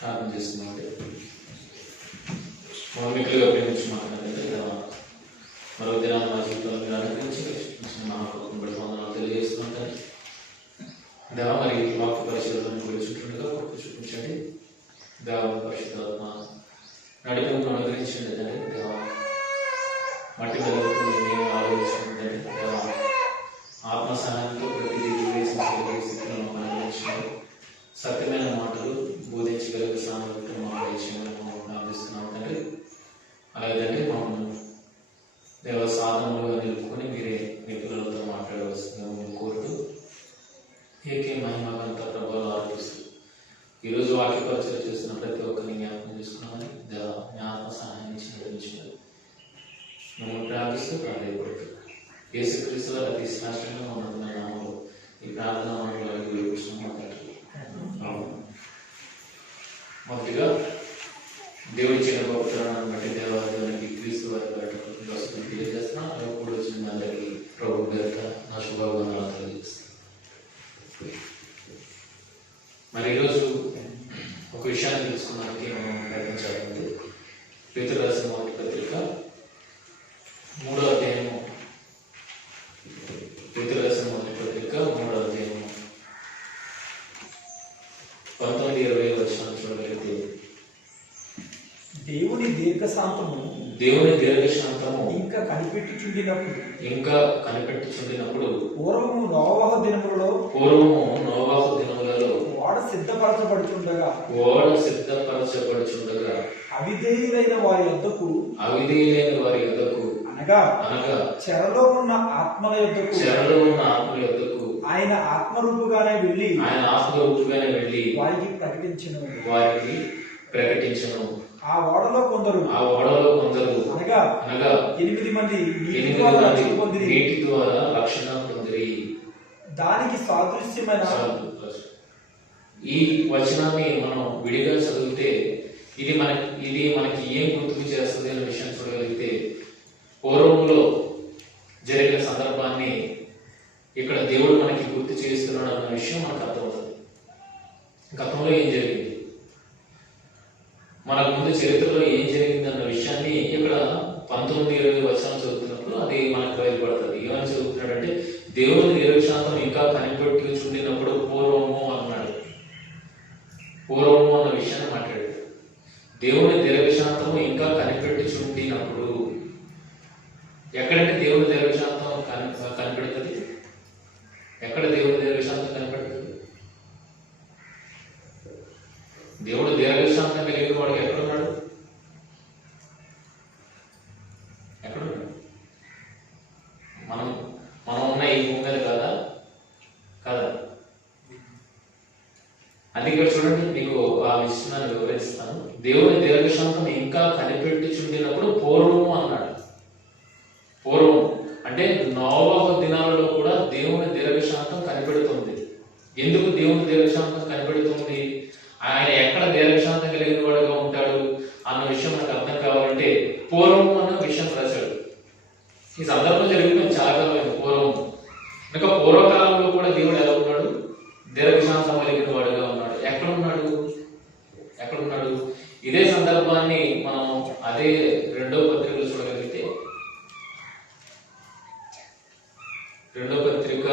ప్రార్థన చేస్తున్నామండి. మనం మిక్కులుగా ప్రేమించి మాట్లాడండి. మరో దినాన్ని మా జీవితంలో మీరు అనుగ్రహించి మహాప్రభుని బట్టి వందనాలు తెలియజేస్తుంటారు. దేవ మరి వాక్య పరిశీలనను కూర్చుంటుండగా కొరకు చూపించండి. దేవ పరిశుద్ధాత్మ నడిపింపును అనుగ్రహించండి. దేవ మట్టి మెరుగుతుంది మేము ఆలోచించుకుంటే దేవ ఆత్మ సహాయంతో ప్రతిదీ వివేచించగలిగే స్థితిలో అనుగ్రహించండి. సత్యమైన మాటలు బోధించగలిగే సామర్థ్యం మాట్లాడించమని ప్రార్థిస్తున్నాం తండ్రి. అలాగే తండ్రి మమ్మల్ని దేవ సాధనలుగా నిలుపుకొని మీరే మీ పిల్లలతో మాట్లాడవలసిందిగా కోరుతూ ఏకే మహిమకంత ప్రభావాలు ఆరోపిస్తూ ఈరోజు వాక్య పరిచయం చేస్తున్న ప్రతి ఒక్కరిని జ్ఞాపకం చేసుకున్నామని దేవ జ్ఞాపక సహాయం ఇచ్చి నడిపించారు. మమ్మల్ని ప్రార్థిస్తూ ప్రాధాయపడుతూ యేసుక్రీస్తు వారి అతి శ్రేష్టంగా ఉన్న నామంలో ఈ ప్రార్థన మనకు వేడుకుంటున్నాం తండ్రి. మొదటిగా దేవుడి చిన్న గొప్పతనాన్ని బట్టి దేవాలయానికి క్రీస్తు వారి వస్తువులు తెలియజేస్తున్నాను. అవి కూడా వచ్చిన అందరికీ ప్రభు పేరిట నా శుభాభివందనాలు తెలియజేస్తాను. మరి ఈరోజు ఒక విషయాన్ని తెలుసుకోవడానికి మనం ప్రయత్నించాలంటే పేతురు రాసిన మొదటి పత్రిక 3వ అధ్యాయము. పేతురు రాసిన మొదటి పత్రిక 3వ అధ్యాయము 19-20 వచనాలు చూడగలిగితే దేవుని దీర్ఘశాంతము ఇంకా కనిపెట్టుచుండినప్పుడు పూర్వము నోవహు దినములలో ఓడ సిద్ధపరచబడుచుండగా అవిధేయులైన వారి యొద్దకు అనగా చెరలో ఉన్న ఆత్మల యొద్దకు ఆయన ఆత్మరూపుగానే వెళ్ళి వారికి ప్రకటించెను. ఆ ఓడలో కొందరు అనగా 8 మంది నీటి ద్వారా రక్షణ పొందిరి. దానికి సాదృశ్యమైన ఈ వచనాన్ని మనం విడిగా చదివితే ఇది మనకి ఏం గుర్తుకు చేస్తుంది అనే విషయం చూడగలిగితే పూర్వంలో జరిగిన సందర్భాన్ని ఇక్కడ దేవుడు మనకి గుర్తు చేస్తున్నాడు అన్న విషయం మనకు అర్థమవుతుంది. గతంలో ఏం జరిగింది, మనకు ముందు చరిత్రలో ఏం జరిగింది అన్న విషయాన్ని ఇక్కడ 19-20 వచనాలు చదువుతున్నప్పుడు అది మనకు బయలుపడుతుంది. ఏమని చదువుతున్నాడంటే దేవుని దీర్ఘశాంతం ఇంకా కనిపెట్టుచుండినప్పుడు పూర్వము అన్నాడు. పూర్వము అన్న విషయాన్ని మాట్లాడాడు. దేవుని దీర్ఘశాంతము ఇంకా కనిపెట్టుచుండినప్పుడు ఎక్కడంటే దేవుని దీర్ఘశాంతం కనిపెడుతుంది? ఎక్కడ దేవుని దీర్ఘశాంతం కనిపెడుతుంది? దేవుడు దీర్ఘశాంతం కలిగిన వాడు ఎక్కడున్నాడు? మనం ఉన్న ఈ భూమి మీద కదా. అందుకే చూడండి, మీకు ఆ విషయాన్ని వివరిస్తాను. దేవుని దీర్ఘశాంతం ఇంకా కనిపెట్టుచుండినప్పుడు పూర్వము అన్నాడు. పూర్వం అంటే నోవహు దినాలలో కూడా దేవుని దీర్ఘశాంతం కనిపెడుతుంది. ఎందుకు దేవుని దీర్ఘశాంతం కనిపెడుతుంది? ఆయన ఎక్కడ దీర్ఘశాంతం కలిగిన వాడుగా ఉంటాడు అన్న విషయం మనకు అర్థం కావాలంటే పూర్వము అన్న విషయం రాశాడు. ఈ సందర్భం జరిగిపోయింది చాలా కాలమైంది. పూర్వం ఇంకా పూర్వకాలంలో కూడా దేవుడు ఎలా ఉన్నాడు? దీర్ఘశాంతం కలిగిన వాడుగా ఉన్నాడు. ఎక్కడున్నాడు? ఇదే సందర్భాన్ని మనం అదే 2వ పత్రికలో చూడగలిగితే 2వ పత్రిక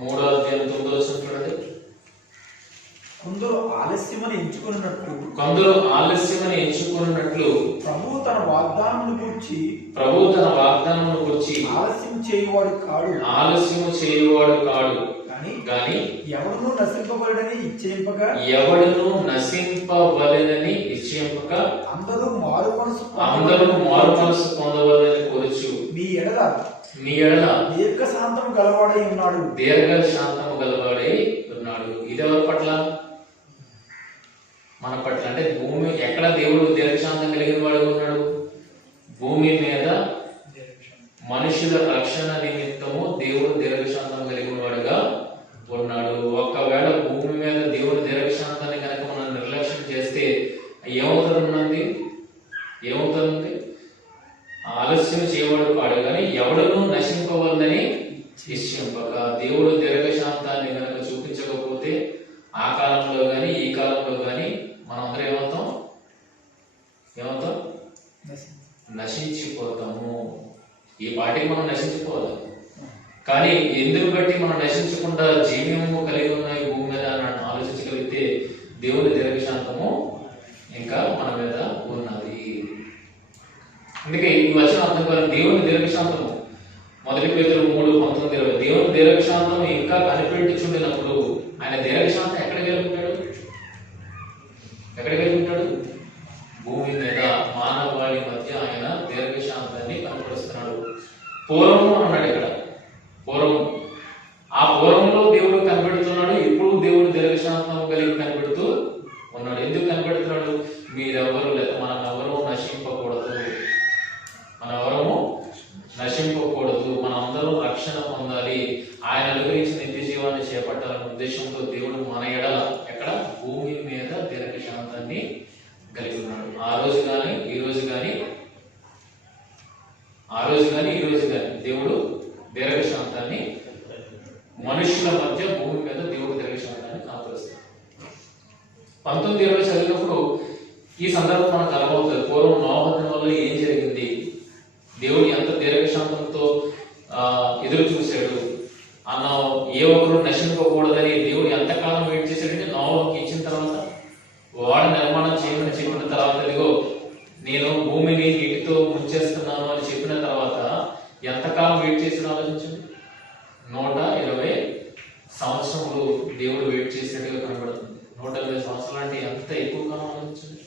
3వ అధ్యాయం 9వ వచనం చూడండి. కొందరు ఆలస్యమని ఎంచుకున్నట్లు ప్రభువు తన వాగ్దానమును గూర్చి ఆలస్యం చేయువాడు కాడు గాని ఎవడును నశింపవలెనని ఇచ్చేంపక అందరూ మారు మనసు పొందవలెనని కోరుచు మీ ఎడల దీర్ఘశాంతము గలవాడై ఉన్నాడు. ఇది ఎవరి పట్ల? మన పట్ల. అంటే భూమి ఎక్కడ దేవుడు దీర్ఘశాంతం కలిగిన వాడు ఉన్నాడు? భూమి మీద మనుషుల రక్షణ నిమిత్తము దేవుడు దీర్ఘశాంతం కలిగిన వాడుగా ఉన్నాడు. ఒకవేళ భూమి మీద దేవుడు దీర్ఘశాంతాన్ని కనుక మనం నిర్లక్ష్యం చేస్తే ఏమవుతుంది? ఆలస్యం చేయవాడు కాడు కానీ ఎవడను నశింపవద్దని ఇచ్చింపక. దేవుడు దీర్ఘశాంతాన్ని కనుక చూపించకపోతే ఆ కాలంలో కానీ ఈ కాలంలో కానీ మనం అందరం ఏమవుతాం నశించిపోతాము. ఈ పాటికి మనం నశించిపోవాలి. కానీ ఎందుకు బట్టి మనం నశించకుండా జీవము కలిగి ఉన్న ఈ భూమి మీద ఆలోచించగలిగితే దేవుని దీర్ఘశాంతము ఇంకా మన మీద ఉన్నది. అందుకే ఈ వచనం అర్థం కాదు. దేవుని దీర్ఘశాంతము 1 పేతురు 3:19-20 దేవుని దీర్ఘశాంతం ఇంకా కనిపెట్టుచుండినప్పుడు ఆయన దీర్ఘశాంతం ఎక్కడ కలిగి ఉంటాడు? భూమి మీద మానవాళి మధ్య ఆయన దీర్ఘశాంతాన్ని కనపరుస్తున్నాడు. పూర్వము అన్నాడు ఇక్కడ. ఆ పూర్వంలో దేవుడు కనబెడుతున్నాడు. ఇప్పుడు దేవుడు దీర్ఘశాంతం కలిగి కనబెడుతూ ఉన్నాడు. ఎందుకు కనబెడుతున్నాడు? మీరెవరు లేదా మనమెవరూ నశింపకూడదు, మనందరూ రక్షణ పొందాలి, ఆయన అనుగ్రహించిన నిత్య జీవాన్ని చేపట్టాలనే ఉద్దేశంతో దేవుడు మన ఎడల ఎక్కడ భూమి మీద దీర్ఘశాంతాన్ని కలిగి ఉన్నాడు. ఆ రోజు కానీ ఈ రోజు కానీ దేవుడు దీర్ఘశాంతాన్ని మనుషుల మధ్య భూమి మీద దేవుడు దీర్ఘశాంతాన్ని కాపాడుస్తాడు. 19:20 చదివినప్పుడు ఈ సందర్భం మనకు అర్థమవుతుంది. పూర్వం నోవహు దినాల్లో ఏం జరిగింది, దేవుడు ఎంత దీర్ఘశాంతంతో ఎదురు చూశాడు, అన్న ఏ ఒక్కరు నశింపకూడదని దేవుడు ఎంతకాలం వెయిట్ చేశాడంటే నోవహుకి ఇచ్చిన తర్వాత, వాడు నిర్మాణం చేయమని చెప్పిన తర్వాత, ఇదిగో నేను భూమిని నీటితో ముంచేస్తున్నాను అని చెప్పిన తర్వాత ఎంతకాలం వెయిట్ చేసిన ఆలోచించండి. 120 సంవత్సరములు దేవుడు వెయిట్ చేసినట్టుగా కనబడుతుంది. 120 సంవత్సరాలు అంటే ఎంత ఎక్కువ కాలం ఆలోచించండి.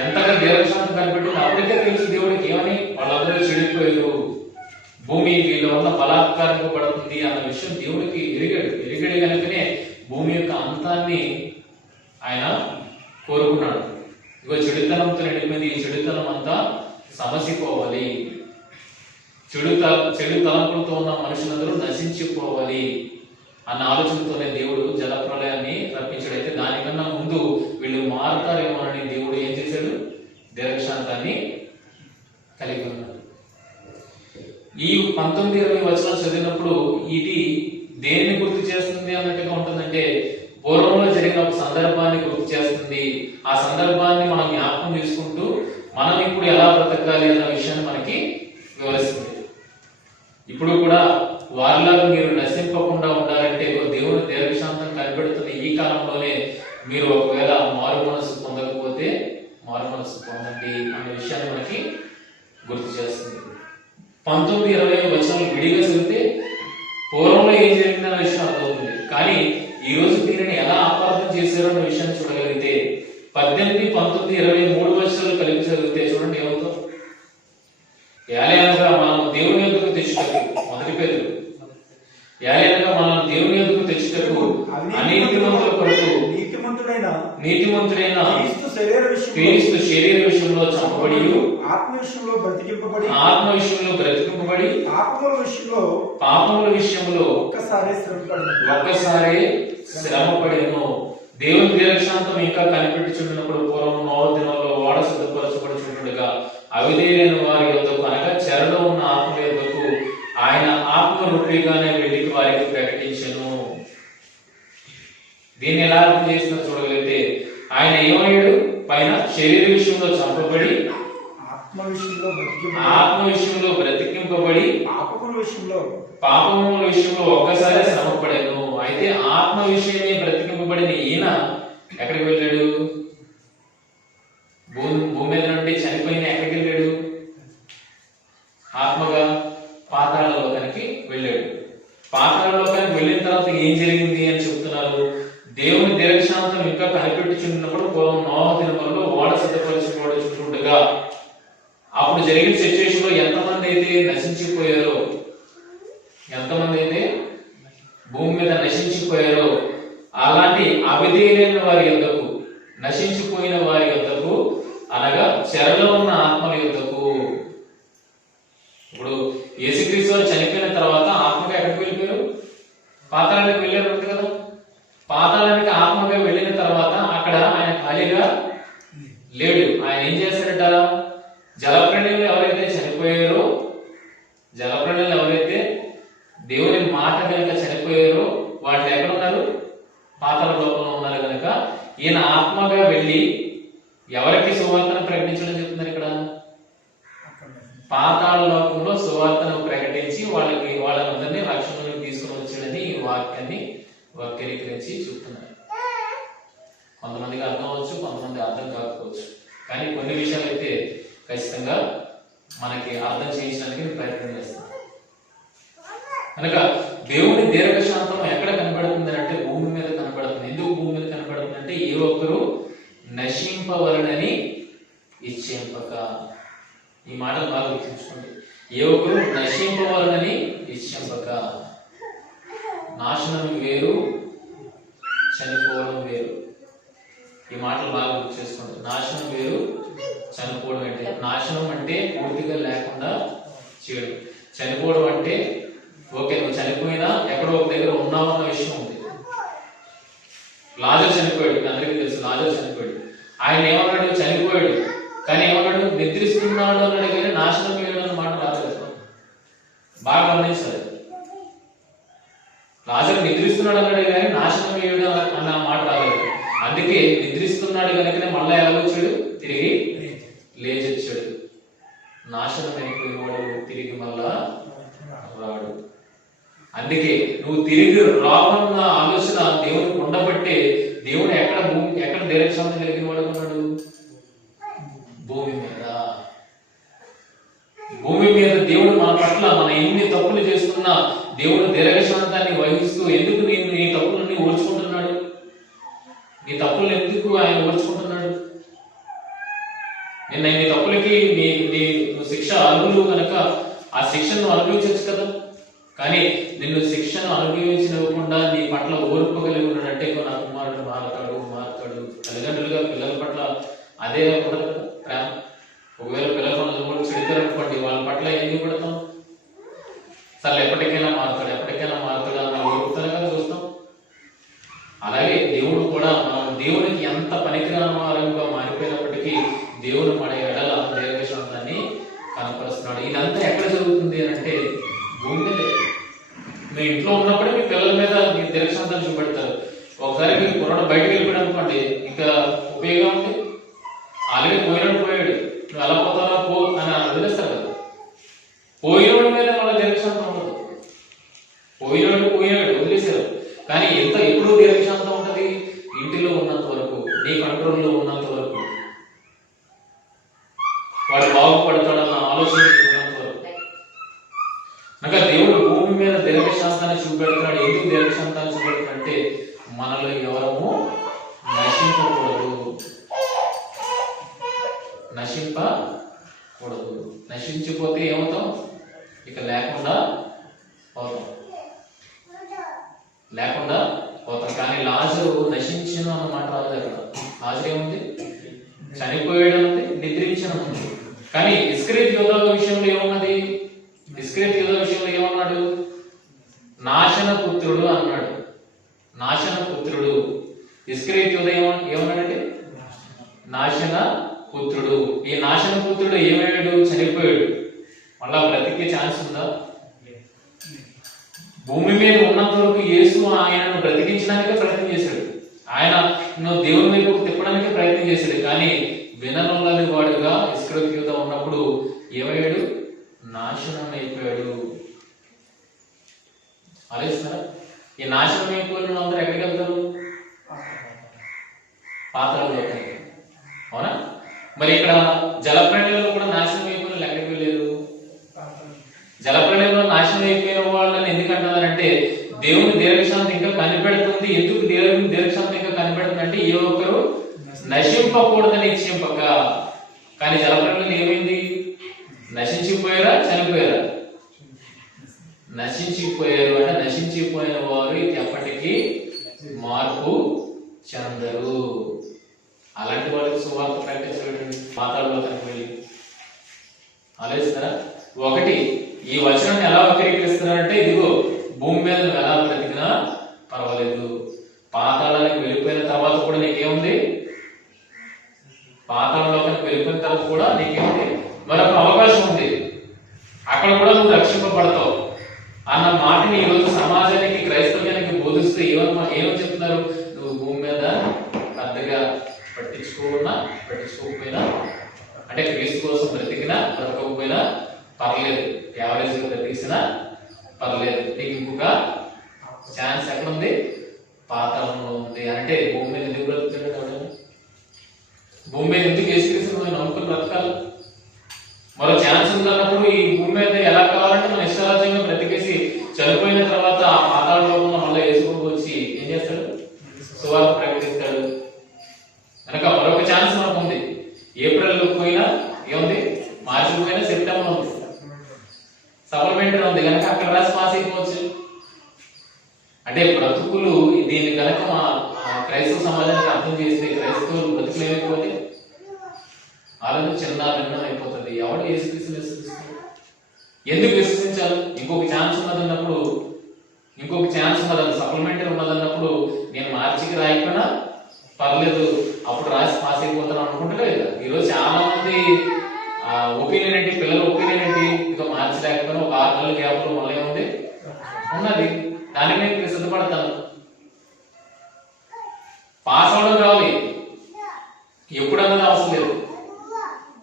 ఎంతగా దీర్ఘశాంతం కనిపెట్టింది. అప్పటికే తెలుసు దేవుడికి ఏమని, వాళ్ళందరూ చెడిపోయారు, భూమి వీళ్ళ వల్ల బలాత్కారింపబడుతుంది అన్న విషయం దేవుడికి ఎరిగాడు కనుకనే భూమి యొక్క అంతాన్ని ఆయన కోరుకున్నాడు. ఇగో చెడుతనంతో నిండిపోయింది, ఈ చెడుతనం అంతా సమసిపోవాలి, చెడు తలంపులతో ఉన్న మనుషులందరూ నశించిపోవాలి అన్న ఆలోచనతోనే దేవుడు జలప్రలయాన్ని రప్పించాడు. అయితే దానికన్నా ముందు వీళ్ళు మారుతారేమో అని దేవుడు ఏం చేశాడు? దీర్ఘశాంతాన్ని కలిగి ఉన్నాడు. ఈ 19-20 వచనాలు చదివినప్పుడు ఇది దేన్ని గుర్తు చేస్తుంది అన్నట్టుగా ఉంటుందంటే, పూర్వంలో జరిగిన ఒక సందర్భాన్ని గుర్తు చేస్తుంది. ఆ సందర్భాన్ని మనం జ్ఞాపకం చేసుకుంటూ మనం ఇప్పుడు ఎలా బ్రతకాలి అన్న విషయాన్ని మనకి వివరిస్తుంది. ఇప్పుడు కూడా వారిలాగా మీరు నశింపకుండా ఉండాలంటే దేవుని దీర్ఘశాంతం కనిపెడుతున్న ఈ కాలంలోనే మీరు ఒకవేళ మారు మనసు పొందకపోతే మారు మనసు పొందండి అనే విషయాన్ని మనకి గుర్తు చేస్తుంది. 19-20 వచనాలు విడిగా చదివితే పూర్వంలో ఏం జరిగిందన్న విషయం అర్థమవుతుంది. కానీ ఈ రోజు దీనిని ఎలా అపార్థం చేశారో అన్న విషయాన్ని చూడగలిగితే 18, 19, 20 3 వచనాలు కలిపి చదివితే చూడండి ఏమవుతాం. ఏలయనగా మనం దేవుని యొద్దకు తెచ్చుటకు 1 పేతురు ఏలయనగా మనం దేవుని యొద్దకు తెచ్చుటకు అనీతిమంతుల కొరకు నీతిమంతుడైన క్రీస్తు శరీర విషయంలో చంపబడి ఆత్మ విషయంలో బ్రతికింపబడి పాపముల విషయంలో ఒక్కసారి శ్రమపడెను. దేవుని దీర్ఘశాంతం ఇంకా కనిపెట్టుచున్నప్పుడు పూర్వం నోవహు దినాల్లో ఓడ సిద్ధపరచబడుచుండగా అవిధేయులైన వారి యొద్దకు అనగా చెరలో ఉన్న ఆత్మ యొద్దకు ఆయన ఆత్మ రూపీగానే వెళ్ళి వారికి ప్రకటించెను. దీన్ని ఎలా అర్థం చేసినా చూడగలిగితే ఆయన ఏమయ్యాడు? పైన శరీర విషయంలో చంపబడి ఆత్మ విషయంలో బ్రతికింపబడి పాపముల విషయంలో ఒక్కసారి శ్రమపడాను. అయితే ఆత్మ విషయమే బ్రతికింపబడిన ఈయన ఎక్కడికి వెళ్ళాడు? భూమి మీద నుండి చనిపోయిన ఎక్కడికి వెళ్ళాడు? ఆత్మగా పాతాళ లోకానికి వెళ్ళాడు. పాతాళ లోకానికి వెళ్ళిన తర్వాత ఏం జరిగింది అని చెప్తున్నారు. దేవుని దీర్ఘశాంతం ఇంకా కనిపెట్టుచున్నప్పుడు పూర్వం నోవహు దినములలో ఓడ సిద్ధపరచబడుచుండగా అప్పుడు జరిగిన సిచ్యువేషన్ లో ఎంతమంది అయితే నశించిపోయారో, ఎంతమంది అయితే భూమి మీద నశించిపోయారో అలాంటి అవిధేయులైన వారి యొద్దకు, నశించిపోయిన వారి యొద్దకు అనగా చెరలో ఉన్న ఆత్మల యొద్దకు. ఇప్పుడు యేసుక్రీస్తు వారు చనిపోయిన తర్వాత ఆత్మగా ఎక్కడికి వెళ్ళిపోయారు? పాతాళానికి వెళ్ళారు కదా. పాతాళానికి ఆత్మగా వెళ్ళిన తర్వాత అక్కడ ఆయన ఖాళీగా లేడు. ఆయన ఏం చేశాడట? జలప్రాణులు ఎవరైతే చనిపోయారో, జలప్రాణులు ఎవరైతే దేవుని మాట కనుక చనిపోయారో వాళ్ళు ఎక్కడ ఉన్నారు? పాతాళ లోకంలో ఉన్నారు కనుక ఈయన ఆత్మగా వెళ్ళి ఎవరికి సువార్తను ప్రకటించడం చెప్తున్నారు ఇక్కడ? పాతాళ లోకంలో సువార్తను ప్రకటించి వాళ్ళందరినీ రక్షణలోకి తీసుకుని వచ్చాడని ఈ వాక్యాన్ని వక్రీకరించి చెప్తున్నారు. కొంతమందికి అర్థం అవచ్చు, కొంతమంది అర్థం కాకపోవచ్చు, కానీ కొన్ని విషయాలు అయితే ఖచ్చితంగా మనకి అర్థం చేయించడానికి ప్రయత్నం చేస్తాం. కనుక దేవుని దీర్ఘశాంతం ఎక్కడ కనబడుతుంది అంటే భూమి మీద కనబడుతుంది. ఎందుకు భూమి మీద కనబడుతుంది అంటే ఏ ఒక్కరు నశింపవలనని ఇచ్చేంపక. ఈ మాటలు బాగా గుర్తుంచుకోండి. ఏ ఒక్కరు నశింపవలనని ఇచ్చేంపక. నాశనం వేరు, చనిపోవడం వేరు. ఈ మాటలు బాగా గుర్తు చేసుకోండి. నాశనం వేరు, చనిపోవడం అంటే నాశనం అంటే పూర్తిగా లేకుండా చేయడం. చనిపోవడం అంటే ఓకే నువ్వు చనిపోయినా ఎక్కడో ఒక దగ్గర ఉన్నావు అన్న విషయం ఉంది. లాజరు చనిపోయాడు, అందరికీ తెలుసు. లాజరు చనిపోయాడు. ఆయన ఏమన్నాడు? చనిపోయాడు, కానీ ఏమన్నాడు? నిద్రిస్తున్నాడు అన్నాడు, కానీ నాశనం వేయడం అన్న మాట రాలేదు. బాగా గమనించాలి. లాజరు నిద్రిస్తున్నాడు అన్నాడు, కానీ నాశనం వేయడం అన్న మాట రాలేదు. అందుకే నిద్రిస్తున్నాడు కనుకనే మళ్ళా ఎలా వచ్చాడు? తిరిగి లేచొచ్చాడు. నాశనం అయిపోయినవాడు తిరిగి మళ్ళా రాడు. అందుకే నువ్వు తిరిగి రావన్న ఆలోచన దేవునికి ఉండబట్టే దేవుడు ఎక్కడ దీర్ఘశాంతం కలిగిన వాడు ఉన్నాడు? భూమి మీద. భూమి మీద దేవుడు మన పట్ల మన ఎన్ని తప్పులు చేస్తున్నా దేవుడు దీర్ఘశాంతాన్ని వహిస్తూ ఎందుకు నీ తప్పులన్నీ ఓర్చుకుంటున్నాడు? నీ తప్పులు ఎందుకు ఆయన ఓర్చుకుంటున్నాడు? నిన్న నీ తప్పులకి నీ శిక్ష అర్హులు కనుక ఆ శిక్షను అనుభవించవచ్చు కదా. కానీ నిన్ను శిక్షను అనుభవించనివ్వకుండా నీ పట్ల ఓర్పు కలిగి ఉన్నాడంటే నా కుమారుడు మారుతాడు. తల్లిదండ్రులుగా పిల్లల పట్ల అదే ఉండదు కదా ప్రేమ. ఒకవేళ పిల్లలు మనం చెడిపోయారు అనుకోండి, వాళ్ళ పట్ల ఏం చూపెడతాం? సరే ఎప్పటికైనా మారుతాడు అన్న ఓర్పుతానే కదా చూస్తాం. అలాగే దేవుడు కూడా మనం దేవునికి ఎంత పనికిరామారంగా మారిపోయినప్పటికీ దేవుడు మన ఎడల దీర్ఘశాంతాన్ని కనపరుస్తున్నాడు. ఇదంతా ఎక్కడ జరుగుతుంది అంటే భూమి మీదే. మీ ఇంట్లో ఉన్నప్పుడే మీ పిల్లల మీద మీరు దీర్ఘశాంతాన్ని చూపెడతారు. ఒకసారి మీరు కుర్రాడు బయటకు వెళ్ళిపోయాడు అనుకోండి, ఇంకా ఉపయోగం ఉంది. ఆల్రెడీ పోయాడు, నువ్వు ఎలా పోతావో పో అని వదిలేస్తారు కదా. పోయినోడి మీద మళ్ళీ దీర్ఘశాంతం ఉండదు. పోయినాడు వదిలేశారు. కానీ ఎప్పుడు దీర్ఘశాంతం ఉంటుంది? ఇంటిలో ఉన్నంత వరకు, నీ కంట్రోల్లో ఉన్నంత వరకు, వాడు బాగుపడతాడన్న ఆలోచన ఉన్నంత వరకు. అనగా దేవుడు భూమి మీద దీర్ఘశాంతాన్ని చూపెడుతున్నాడు. ఎందుకు దీర్ఘశాంతాన్ని చూపెడుతున్నాడంటే మనలో ఎవరము నశింపకూడదు. నశించిపోతే ఏమవుతాం? ఇక లేకుండా పోతాం. కానీ లాజరు నశించను అన్న మాట రాదు అక్కడ. లాజరు ఏముంది? చనిపోయాడు ఉంది, నిద్రించను ఉంది. కానీ ఇస్కరియోతు యూదా విషయంలో ఏమున్నది? ఇస్కరియోతు యూదా విషయంలో ఏమన్నాడు? నాశన పుత్రుడు అన్నాడు. నాశన పుత్రుడు. ఇస్కరియోతు యూదా ఏమన్నాడంటే నాశన పుత్రుడు. ఈ నాశన పుత్రుడు ఏమయ్యాడు? చనిపోయాడు. మళ్ళా బ్రతికే ఛాన్స్ ఉందా? భూమి మీద ఉన్నంత వరకు యేసు ఆయనను బ్రతికించడానికే ప్రయత్నం చేశాడు. ఆయన దేవుని వైపు తిప్పడానికి ప్రయత్నం చేశాడు. కానీ విననొల్లని వాడుగా ఇస్కరియోతు యూదా ఉన్నప్పుడు ఏమయ్యాడు? నాశనం అయిపోయాడు. ఆలోచిస్తారా? ఈ నాశనం అయిపోయిన అందరూ ఎక్కడికి వెళ్తారు? పాతాళలోకానికి. అవునా? మరి ఇక్కడ జలప్రళయంలో కూడా నాశనం అయిపోయిన ఎక్కడికి వెళ్ళలేదు. జలప్రళయంలో నాశనం అయిపోయిన వాళ్ళని ఎందుకు అంటున్నారంటే దేవుని దీర్ఘశాంతి ఇంకా కనిపెడుతుంది. ఎందుకు దేవుని దీర్ఘశాంతి ఇంకా కనిపెడుతుంది అంటే ఏ ఒక్కరు నశింపకూడదని ఇచ్చింపక. కానీ జలప్రళయంలో ఏమైంది? నశించిపోయారా? చనిపోయారా? నశించిపోయారు. అంటే నశించిపోయిన వారు ఎప్పటికీ మార్పు చెందరు. అలాంటి వాళ్ళకి సువార్త ప్రకటించడం పాతాళలోకానికి వెళ్ళి. ఆలోచిస్తారా? ఒకటి, ఈ వచనాన్ని ఎలా వక్రీకరిస్తున్నారంటే ఇదిగో భూమి మీద నువ్వు ఎలా బ్రతికినా పర్వాలేదు, పాతాళానికి వెళ్ళిపోయిన తర్వాత కూడా నీకేముంది? పాతాళలోకానికి వెళ్ళిపోయిన తర్వాత కూడా నీకేముంది? మరొక అవకాశం ఉంది, అక్కడ కూడా నువ్వు రక్షింపబడతావు అన్న మాటని ఈరోజు సమాజానికి, క్రైస్తవ్యానికి బోధిస్తూ ఏమని చెప్తున్నారు? నువ్వు భూమి మీద పెద్దగా సరిగా పట్టించుకోకపోయినా, అంటే క్రీస్తు కోసం బ్రతికినా బ్రతకపోయినా పర్లేదు, యావరేజ్ బ్రతికిసినా పర్లేదు, నీకు ఇంకొక ఛాన్స్ ఎక్కడుంది? పాతాళంలో ఉంది. అంటే భూమి మీద ఎందుకు బ్రతుకుతాడు? భూమి మీద ఎందుకు యేసుక్రీస్తుని మనం నమ్ముకుని బ్రతకాలి? మరో ఛాన్స్ ఉందన్నప్పుడు ఈ భూమి మీద ఎలా కావాలంటే మన ఇష్టరాజ్యంగా బ్రతికేసి చనిపోయిన తర్వాత ఆ పాతాళ లోకంలో మళ్ళీ యేసుప్రభు వచ్చి ఏం చేస్తాడు? సువార్త ప్రకటిస్తాడు. కనుక మరొక ఛాన్స్ మనకు ఉంది. ఏప్రిల్ పోయినా ఏముంది, మార్చి పోయినా సెప్టెంబర్ ఉంది, సప్లిమెంటరీ ఉంది. కనుక అక్కడ రాసి పాస్ అయిపోవచ్చు. అంటే బ్రతుకులు దీన్ని కనుక మా క్రైస్తవ సమాజానికి అర్థం చేస్తే క్రైస్తవులు బ్రతుకులేకపోతే ఆలోచన చిన్న భిన్నం అయిపోతుంది. ఎవడు యేసుక్రీస్తుని విశ్వసిస్తాడు? ఎందుకు విశ్వసించాలి? ఇంకొక ఛాన్స్ ఉన్నదన్నప్పుడు, సప్లిమెంటరీ ఉన్నదన్నప్పుడు నేను మార్చికి రాయకపోయినా పర్లేదు, అప్పుడు రాసి పాస్ అయిపోతాను అనుకుంటే లేదా? ఈరోజు చాలా మంది ఒపీనియన్ ఏంటి, పిల్లల ఒపీనియన్ ఏంటి, ఇక మార్చి లేకపోయినా ఒక 6 నెలల గ్యాప్ లో మళ్ళీ ఉంది ఉన్నది, దానికి నేను సిద్ధపడతాను. పాస్ అవడం కావాలి, ఎప్పుడన్నది అవసరం లేదు.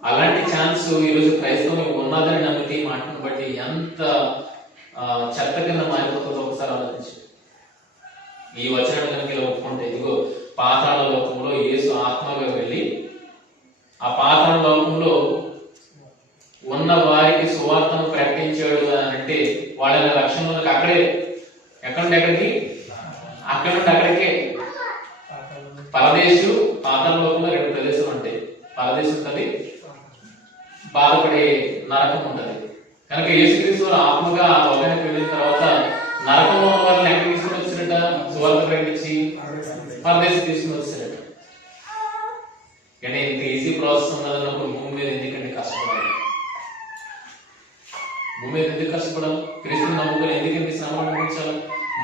అలాంటి ఛాన్స్ ఈరోజు క్రైస్తవం ఉన్నదని నమ్మితే ఈ మాటను బట్టి ఎంత చెత్త కింద మారిపోతుందో ఒకసారి ఆలోచించి. ఈ వచనం కనుక ఇలా ఒప్పుకుంటే, ఇదిగో పాతాళ లోకంలో యేసు ఆత్మగా వెళ్ళి ఆ పాతాళ లోకంలో ఉన్న వారికి సువార్తను ప్రకటించాడు అని అంటే వాళ్ళ రక్షణలోకి అక్కడే, ఎక్కడి నుండి అక్కడికే. పరదేశు, పాతాళ లోకంలో 2 ప్రదేశాలు ఉంటాయి. పరదేశం ఉంటుంది, బాధపడే నరకం ఉంటుంది. కనుక యేసుక్రీస్తు ఆత్మగా లోకానికి వెళ్ళిన తర్వాత నరకంలో ఉన్న వాళ్ళని ఎక్కడ తీసుకుని వచ్చారట? సువార్త ప్రకటించి పరదేశం తీసుకుని వచ్చారట. కానీ ఇంత ఈజీ ప్రాసెస్ ఉన్నదన్నప్పుడు భూమి మీద ఎందుకంటే కష్టపడాలి? భూమి మీద ఎందుకు కష్టపడాలి? క్రీస్తుని నమ్ముకుని ఎందుకు శ్రమ అనుభవించాలి?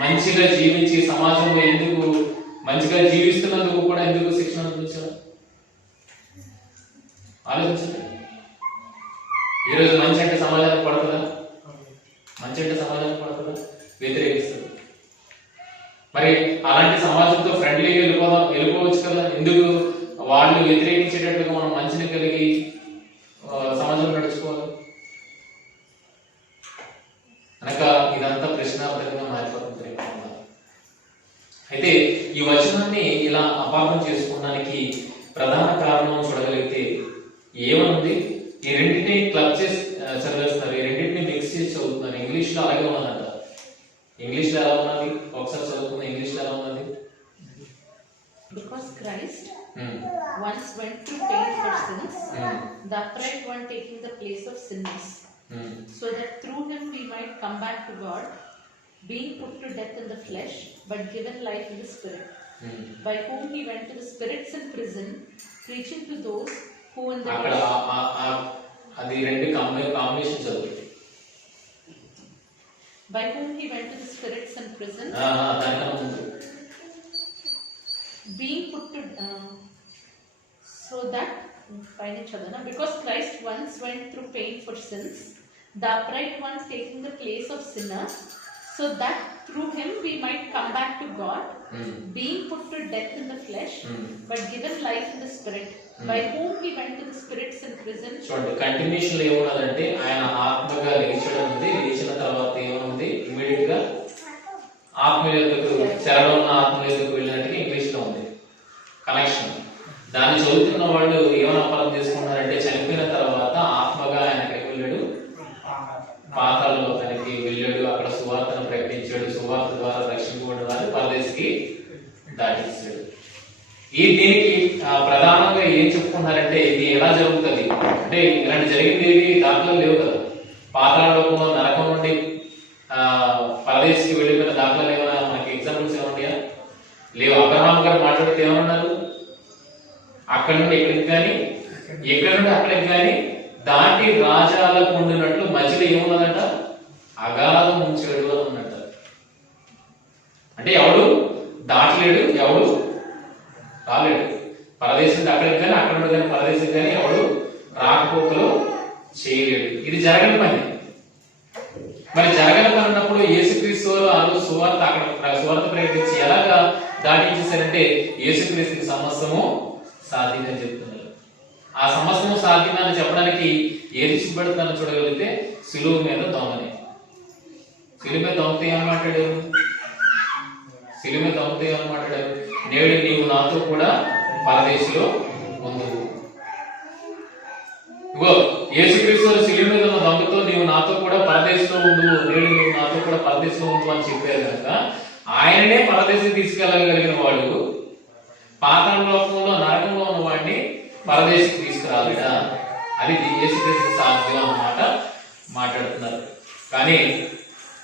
మంచిగా జీవించి సమాజంలో ఎందుకు, మంచిగా జీవిస్తున్నందుకు కూడా ఎందుకు శిక్షణ అనుభవించాలి? ఆలోచించండి. ఈరోజు మంచి అంటే సమాజానికి పడుతుందా? వ్యతిరేకిస్తుంది. మరి అలాంటి సమాజంతో ఫ్రెండ్లీగా వెళ్ళిపోవచ్చు కదా? ఎందుకు వాళ్ళు వ్యతిరేకించేటట్టుగా మనం మంచిని కలిగి సమాజంలో నడుచుకోవాలి? కనుక ఇదంతా ప్రశ్నార్థకంగా మారిపోతుంది. అయితే ఈ వచనాన్ని ఇలా అపార్థం చేసుకోవడానికి ప్రధాన కారణం చూడగలిగితే ఏమనుంది? ఈ రెండింటిని క్లబ్ చేసి చదివేస్తున్నారు, ఈ రెండింటిని మిక్స్ చేసి చదువుతున్నారు. ఇంగ్లీష్ లో అలాగే ఉన్నదంట. ఇంగ్లీష్ లో ఎలా ఉన్నది? ఒకసారి చదువుతున్నా. ఇంగ్లీష్ లో ఎలా ఉన్నది? Because Christ once went through pain for sins, the upright one taking the place of sinners, so that through him we might come back to God, being put to death in the flesh, but given life in the spirit, by whom he went to the spirits in prison, preaching to those who in the అది రెండు combination చదువు. By whom he went to the spirits in prison, being put to so that because Christ once went through pain for sins, the upright one taking the place of sinner, so that through him we might come back to God, being put to death in the flesh, but given life in the spirit, by whom he went to the spirits in prison. చూడండి, continuation ఏమున్నదంటే ఆయన ఆత్మగా లేచడం ఉంది. లేచిన తర్వాత ఏముంది? Immediate గా ఆత్మీయులకు, చెరలో ఉన్న ఆత్మీయులకు వెళ్ళినట్టుగా ఇంగ్లీష్ లో ఉంది కనెక్షన్. దాన్ని చదువుతున్న వాళ్ళు ఏమైనా అపార్థం చేసుకున్నారంటే చనిపోయిన తర్వాత ఆత్మగా ఆయన ఎక్కడికి వెళ్ళాడు? పాతాళ లోకానికి వెళ్ళాడు. అక్కడ సువార్తను ప్రకటించాడు. సువార్త ద్వారా రక్షింపబడిన వారిని పరదేశికి దాటించాడు. దీనికి ప్రధానంగా ఏం చెప్పుకుంటారంటే ఇది ఎలా జరుగుతుంది అంటే, ఇలాంటి జరిగింది ఏవి దాఖలాలు లేవు కదా. పాతాళ లోకంలో నరకం నుండి పరదేశికి వెళ్ళిపోయిన దాఖలాలు ఏమైనా మనకి ఎగ్జాంపుల్స్ ఏమన్నాయా? లేవు. అబ్రహాం గారు మాట్లాడితే ఏమన్నారు? అక్కడి నుండి ఎక్కడికి కానీ, ఎక్కడి నుండి అక్కడికి కానీ దాటి రాజాలకు ఉండినట్లు మధ్యలో ఏమున్నదంట? అగాధం ఉంచాడు అని ఉన్నట్ట. అంటే ఎవడు దాటలేడు, ఎవడు రాలేడు. పరదేశం అక్కడికి కానీ, అక్కడ నుండి కానీ పరదేశం కానీ ఎవడు రాకపోకలు చేయలేడు. ఇది జరగని పని. మరి జరగని పని అన్నప్పుడు యేసుక్రీస్తు వారు ఆ రోజు సువార్త ప్రకటించి ఎలాగా దాటించేశారంటే యేసుక్రీస్తుకి సమస్తము సాధ్యమని చెప్తున్నారు. ఆ సమస్తము సాధ్యమని చెప్పడానికి ఏది చూపెడతానో చూడగలిగితే సిలువ మీద దొంగని. సిలువ మీద దొంగతే ఏమని మాట్లాడారు? సిలువ మీద దొంగతే ఏమని మాట్లాడారు? నేడు నీవు నాతో కూడా పరదేశంలో ఉండు. ఇగో యేసుక్రీస్తు సిలువ మీద ఉన్న దొంగతో నీవు నాతో కూడా పరదేశంలో ఉండు, నేడు నీవు నాతో కూడా పరదేశంలో ఉండు అని చెప్పారు కనుక ఆయననే పరదేశం తీసుకెళ్ళగలిగిన వాడు పాతాళ లోకంలో నరకంలో ఉన్న వాడిని పరదేశం తీసుకురాలేదా? అది యేసుక్రీస్తు సాధ్యం అన్నమాట మాట్లాడుతున్నారు. కానీ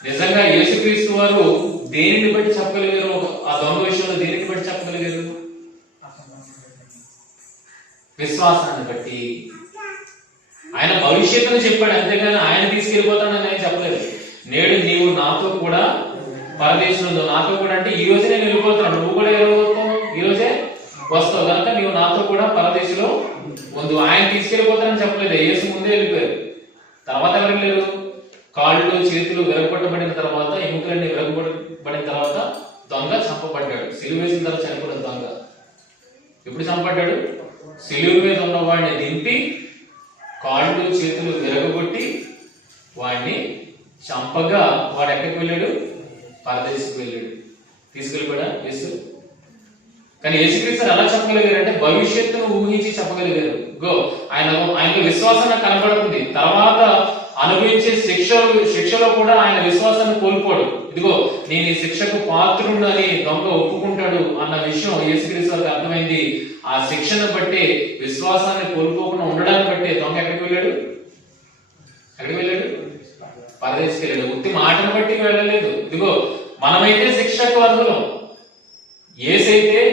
నిజంగా యేసుక్రీస్తు వారు దేనిని బట్టి చెప్పగలిగారు? ఆ దొంగ విషయంలో దేనిని బట్టి చెప్పగలిగారు? విశ్వాసాన్ని బట్టి. ఆయన భవిష్యత్తును చెప్పాడు, అంతేగాని ఆయన తీసుకెళ్ళిపోతాడని ఆయన చెప్పలేదు. నేడు నీవు నాతో కూడా పరదేశంలో, నాతో కూడా అంటే ఈ రోజే నేను వెళ్ళిపోతాను, నువ్వు కూడా వెళ్ళిపోతావు, ఈ రోజే వస్తావు కనుక నీవు నాతో కూడా పరదేశంలో ముందు. ఆయన తీసుకెళ్ళిపోతానని చెప్పలేదు, యేసు ముందే వెళ్ళిపోయారు. తర్వాత ఎవరు వెళ్ళారు? కాళ్ళు చేతులు విరగొట్టబడిన తర్వాత, ఎముకలన్నీ విరగొట్టబడిన తర్వాత దొంగ చంపబడ్డాడు. సిలువ వేసిన తర్వాత చనిపోయిన దొంగ ఎప్పుడు చంపబడ్డాడు? సిలువ మీద ఉన్న వాడిని దింపి కాళ్ళు చేతులు విరగొట్టి వాడిని చంపగా వాడు ఎక్కడికి వెళ్ళాడు? పరదేశకు వెళ్ళాడు. తీసుకెళ్ళిపోయాడా యేసు? కానీ యేసుక్రీస్తు ఎలా చెప్పగలిగారు అంటే భవిష్యత్తును ఊహించి చెప్పగలిగారు. ఆయనలో విశ్వాసం కనబడుతుంది. తర్వాత అనుభవించే శిక్షలో కూడా ఆయన విశ్వాసాన్ని కోల్పోడు. ఇదిగో నేను ఈ శిక్షకు పాత్రుడని దొంగ ఒప్పుకుంటాడు అన్న విషయం యేసుక్రీస్తు వారికి అర్థమైంది. ఆ శిక్షను బట్టి విశ్వాసాన్ని కోల్పోకుండా ఉండడాన్ని బట్టి దొంగ ఎక్కడికి వెళ్ళాడు? ఎక్కడికి వెళ్ళాడు? పరదేశికి వెళ్ళాడు. ఉత్తి మాటను బట్టి వెళ్ళలేదు. ఇదిగో మనమైతే శిక్షకు అర్హులం, యేసైతే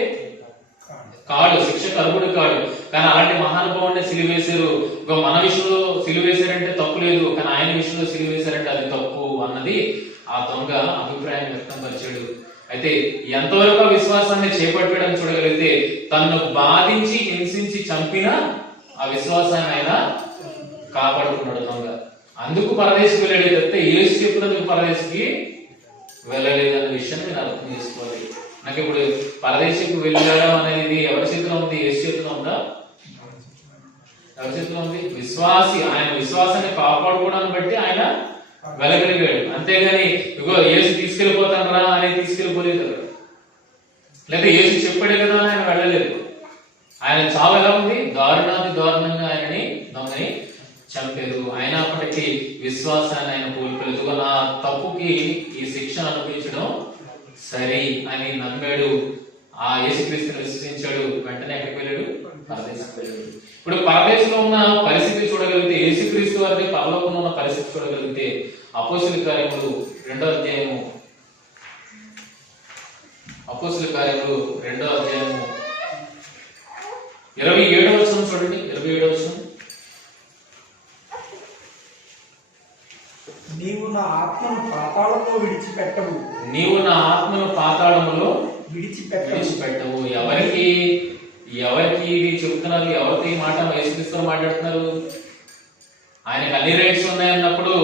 కాడు, శిక్షకు అర్హుడు కాడు. కానీ అలాంటి మహానుభావుని సిలువేశారు. ఇక మన విషయంలో సిలువేశారంటే తప్పు లేదు, కానీ ఆయన విషయంలో సిలువేశారంటే అది తప్పు అన్నది ఆ దొంగ అభిప్రాయాన్ని వ్యక్తం పరిచాడు. అయితే ఎంతవరకు విశ్వాసాన్ని చేపట్టాడని చూడగలిగితే తనను బాధించి హింసించి చంపిన ఆ విశ్వాసాన్ని ఆయన కాపాడుకున్నాడు దొంగ. అందుకు పరదేశికి వెళ్ళాడు తప్పితే యేసు చెప్పినందుకు పరదేశికి వెళ్ళలేదన్న విషయాన్ని నేను అర్థం చేసుకోవాలి. నాకు ఇప్పుడు పరదేశికి వెళ్ళడం అనేది ఎవరి చేతిలో ఉంది? యేసు చేతిలో ఉందా? ఎవరి చేతిలో ఉంది? విశ్వాసి. ఆయన విశ్వాసాన్ని కాపాడుకోవడాన్ని బట్టి ఆయన వెళ్ళగలిగాడు. అంతేగాని ఇగో యేసు తీసుకెళ్ళిపోతాను రా అని తీసుకెళ్ళిపోలేదు, లేదా యేసు చెప్పాడే కదా అని ఆయన వెళ్ళలేదు. ఆయన చావు ఎలా ఉంది? దారుణంగా ఆయనని దొంగని చంపారు. అయినప్పటికీ విశ్వాసాన్ని ఆయన కోల్పోలేదు. నా తప్పుకి ఈ శిక్ష అనుభవించడం సరి అని నమ్మాడు. ఆ యేసుక్రీస్తుని విశ్వసించాడు. వెంటనే ఎక్కడికి వెళ్ళాడు? పరదేశంకి వెళ్ళాడు. ఇప్పుడు పరదేశంలో ఉన్న పరిస్థితి చూడగలిగితే, యేసుక్రీస్తు వారికి పరలోకంలో ఉన్న పరిస్థితి చూడగలిగితే అపోస్తుల కార్యములు 2వ అధ్యాయము 27వ వచనం చూడండి. 27వ వచనం. నీవు నా ఆత్మను పాతాళంలో విడిచిపెట్టవు. నీవు నా ఆత్మను పాతాళములో విడిచిపెట్టవు. ఎవరికి ఇది చెప్తున్నారు? ఎవరికి ఈ మాట యేసుక్రీస్తు మాట్లాడుతున్నారు? ఆయనకు అన్ని రైట్స్ ఉన్నాయన్నప్పుడు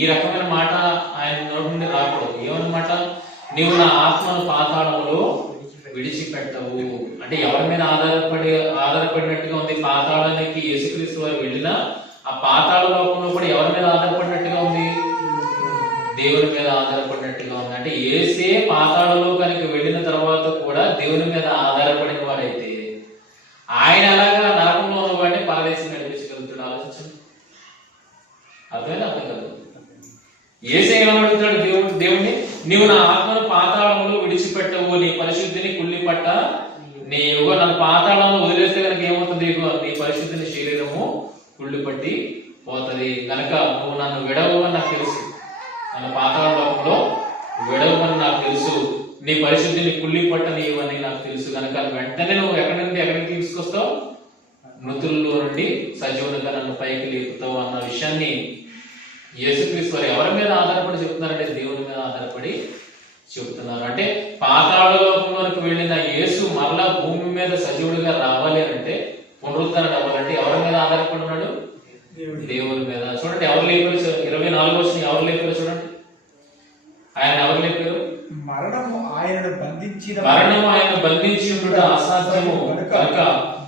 ఈ రకమైన మాట ఆయన నోటి నుండి రాకూడదు. ఏమన్నమాట? నీవు నా ఆత్మను పాతాళములో విడిచిపెట్టవు అంటే ఎవరి మీద ఆధారపడినట్టుగా ఉంది? పాతాళానికి యేసుక్రీస్తు వారు వెళ్ళినా ఆ పాతాళ లోకంలో కూడా ఎవరి మీద ఆధారపడినట్టుగా ఉంది? దేవుని మీద ఆధారపడినట్టుగా ఉంది. అంటే యేసే పాతాళలో కనుక వెళ్ళిన తర్వాత కూడా దేవుని మీద ఆధారపడిన వాడైతే ఆయన అలాగా నరకంలో ఉన్న వాడిని పరదేశం నడిపించగలుగుతాడు. ఆలోచించండి. అర్థమైనా? అర్థం కాదు. యేసే ఏమడుగుతాడు దేవుణ్ణి? నీవు నా ఆత్మను పాతాళంలో విడిచిపెట్టవు, నీ పరిశుద్ధిని కుళ్ళిపట్ట నీవు నన్ను పాతాళంలో వదిలేస్తే కనుక ఏమవుతుంది? నీ పరిశుద్ధిని శరీరము కుళ్ళిపట్టి పోతుంది కనుక నువ్వు నన్ను విడవని నాకు తెలుసు, నన్ను పాతాళ లోకంలో విడవని నాకు తెలుసు, నీ పరిశుద్ధిని కుళ్ళిపట్ట నీవని నాకు తెలుసు కనుక వెంటనే నువ్వు ఎక్కడి నుండి ఎక్కడికి తీసుకొస్తావు? మృతుల్లో నుండి సజీవునిగా నన్ను పైకి లేపుతావు అన్న విషయాన్ని యేసుక్రీస్తు వారు ఎవరి మీద ఆధారపడి చెప్తున్నారంటే దేవుని మీద ఆధారపడి చెబుతున్నారు. అంటే పాతాళ లోకంలోకి వెళ్ళిన యేసు మరలా భూమి మీద సజీవుడిగా రావాలి అంటే, పునరుద్ధరణ అవ్వాలంటే ఎవరి మీద ఆధారపడి ఉన్నాడు? దేవుని మీద. చూడండి ఎవరు లేపారు? 24వ వచనం ఎవరు లేపారు చూడండి. ఆయన ఎవరు లేపారు? మరణము ఆయనను బంధించి విడిచిన మరణము ఆయన బంధించి ఉండుట అసాధ్యము కనుక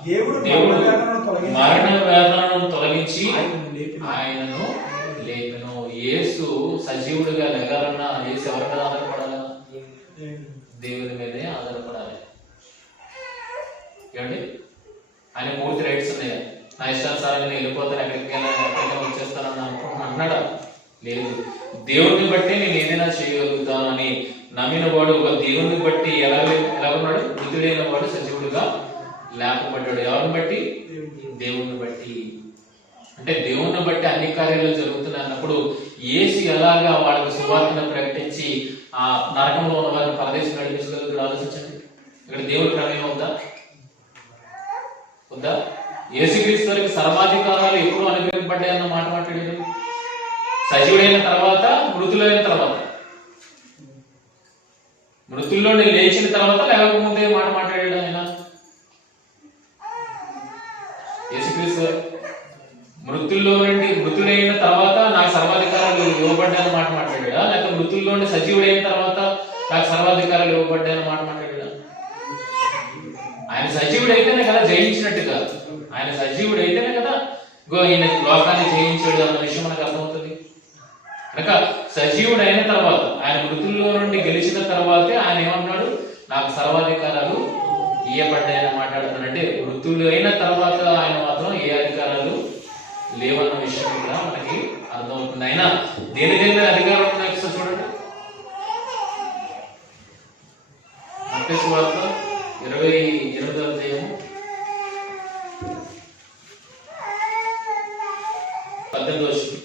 దేవుడు దేవుడు మరణ మరణ వేదనను తొలగించి ఆయనను లేపిన. ఆయనను లేపెను. యేసు సజీవుడిగా లెగాలన్నా యేసు ఎవరి మీద ఆధారపడాలా? దేవుని మీదే ఆధారపడాలి. ఏమండి, ఆయన పూర్తి రైట్స్ ఉన్నాయి. నా ఇష్టానుసారంగా నేను వెళ్ళిపోతాను, ఎక్కడికైనా వచ్చేస్తానని అన్నాడా? లేదు. దేవుడిని బట్టి నేను ఏదైనా చేయగలుగుతాను అని నమ్మిన వాడు ఒక దేవుని బట్టి ఎలా ఉన్నాడు? మృతుడైన వాడు సజీవుడిగా లేపబడ్డాడు. ఎవరిని బట్టి? దేవుణ్ణి బట్టి. అంటే దేవుణ్ణి బట్టి అన్ని కార్యాలు జరుగుతున్నాయి అన్నప్పుడు యేసు ఎలాగా వాళ్ళకి సువార్తను ప్రకటించి ఆ నరకంలో ఉన్న వారిని పరదేశం నడిపించగలుగుతాడు? ఆలోచించండి. ఇక్కడ దేవుడి ప్రమేయం ఉందా? ఉందా? యేసుక్రీస్తు వారికి సర్వాధికారాలు ఎప్పుడు అనుగ్రహింపబడ్డాయన్న మాట మాట్లాడారు. సజీవుడైన తర్వాత, మృతులైన తర్వాత. మృతుల్లో లేచిన తర్వాత లేకపోతే మాట మాట్లాడాడు ఆయన. యేసుక్రీస్తు మృతులైన తర్వాత నాకు సర్వాధికారాలు ఇవ్వబడ్డాయని మాట మాట్లాడా, లేక మృతుల్లోని సజీవుడైన తర్వాత నాకు సర్వాధికారాలు ఇవ్వబడ్డాయని మాట మాట్లాడా? ఆయన సజీవుడైతేనే కదా జయించినట్టుగా. ఆయన సజీవుడైతేనే కదా ఈయన లోకాన్ని జయించాడు అన్న విషయం మనకు అర్థమవుతుంది. కనుక సజీవుడైన తర్వాత, ఆయన మృతుల్లో నుండి గెలిచిన తర్వాతే ఆయన ఏమన్నాడు? నాకు సర్వాధికారాలు ఇయ్యబడ్డాయని మాట్లాడుతున్నాడు. అంటే మృతులు అయిన తర్వాత ఆయన మాత్రం ఏ అధికారాలు లేవన్న విషయం కూడా మనకి అర్థమవుతుంది. అయినా దేని అధికారం ఉన్నాయి చూడండి. మత్తయి సువార్త 28వ అధ్యాయము 18వ వచనం.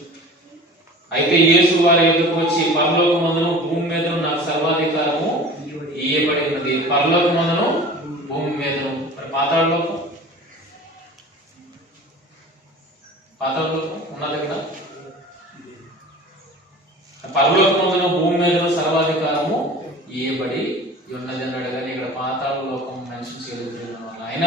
అయితే యేసు వారి ఎదురుకు వచ్చి పరలోకమందును భూమి మీదను నాకు సర్వాధికారము ఇయ్యబడి ఉన్నది. పరలోకమందును భూమి మీదను. మరి పాతాళలోకం ఉన్నది కదా. పరలోకమందును భూమి మీదను సర్వాధికారము ఇయ్యబడి ఉన్నది అన్నాడు. కానీ ఇక్కడ పాతాళ లోకం మెన్షన్ చేయగలుగుతున్నాను. ఆయన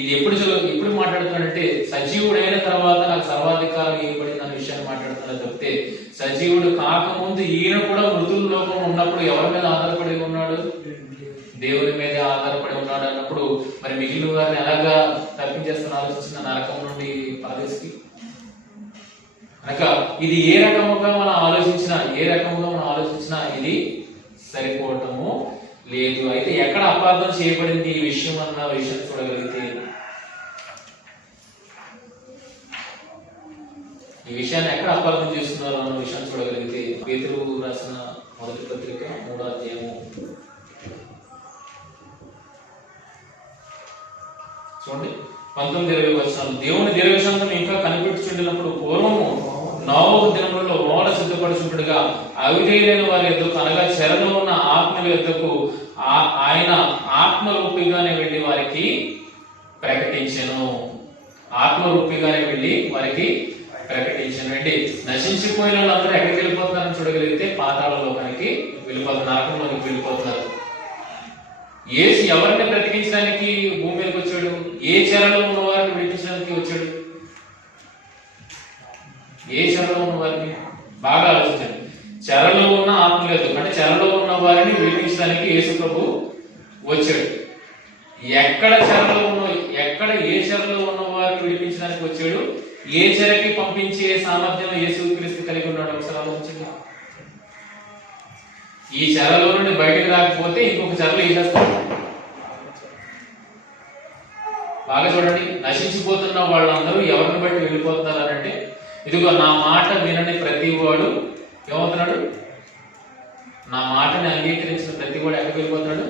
ఇది ఎప్పుడు మాట్లాడుతున్నాడంటే సజీవుడైన తర్వాత నాకు సర్వాధికారం ఇవ్వబడింది అనే విషయాన్ని మాట్లాడుతున్నా తప్పితే సజీవుడు కాకముందు ఈయన కూడా మృతుల లోకం ఉన్నప్పుడు ఎవరి మీద ఆధారపడి ఉన్నాడు? దేవుని మీద ఆధారపడి ఉన్నాడు అన్నప్పుడు మరి మిగిలిన వారిని ఎలాగా తప్పించేస్తున్న ఆలోచించిన నరకం నుండి పరదేశికి. కనుక ఇది ఏ రకముగా మనం ఆలోచించినా ఇది సరిపోవటము లేదు. అయితే ఎక్కడ అపార్థం చేయబడింది ఈ విషయం అన్న విషయం చూడగలిగితే, ఈ విషయాన్ని ఎక్కడ అపార్థం చేస్తున్నారు అన్న విషయాన్ని చూడగలిగితే పేతురు రాసిన మొదటి పత్రిక 3వ అధ్యాయము చూడండి 19-20 వచనాలు. దేవుని దీర్ఘశాంతం ఇంకా కనిపెట్టుచుండినప్పుడు పూర్వము నోవహు దినములలో ఓడ సిద్ధపడుచుండగా అవిధేయులైన వారి యొద్దకు, అనగా చెరలో ఉన్న ఆత్మల యొద్దకు ఆయన ఆత్మరూపిగానే వెళ్ళి వారికి ప్రకటించెను. అంటే నశించిపోయిన వాళ్ళందరూ ఎక్కడికి వెళ్ళిపోతున్నారని చూడగలిగితే పాతాళ లోకానికి వెళ్ళిపోతున్నారు, నరకంలోకి వెళ్ళిపోతున్నారు. యేసు ఎవరిని బ్రతికించడానికి భూమి మీదకి వచ్చాడు? ఏ చెరలో ఉన్న వారిని విడిపించడానికి వచ్చాడు? ఏ చెరలో ఉన్న వారిని? బాగా ఆలోచించండి. చెరలో ఉన్న ఆత్మలేదు అంటే చెరలో ఉన్న వారిని విడిపించడానికి యేసు ప్రభు వచ్చాడు. ఎక్కడ ఏ చెరలో ఉన్న వారిని విడిపించడానికి వచ్చాడు? ఏ చెరకి పంపించే సామర్థ్యం యేసుక్రీస్తు కలిగి ఉన్నాడు? ఒకసారి ఆలోచించండి. ఈ చెరలో నుండి బయటకు రాకపోతే ఇంకొక చెరలో వేసేస్తాడు. బాగా చూడండి, నశించిపోతున్న వాళ్ళందరూ ఎవరిని బట్టి వెళ్ళిపోతున్నారంటే, ఇదిగో నా మాట వినని ప్రతి వాడు ఏమవుతున్నాడు? నా మాటని అంగీకరించిన ప్రతి వాడు ఎక్కడికి వెళ్ళిపోతున్నాడు?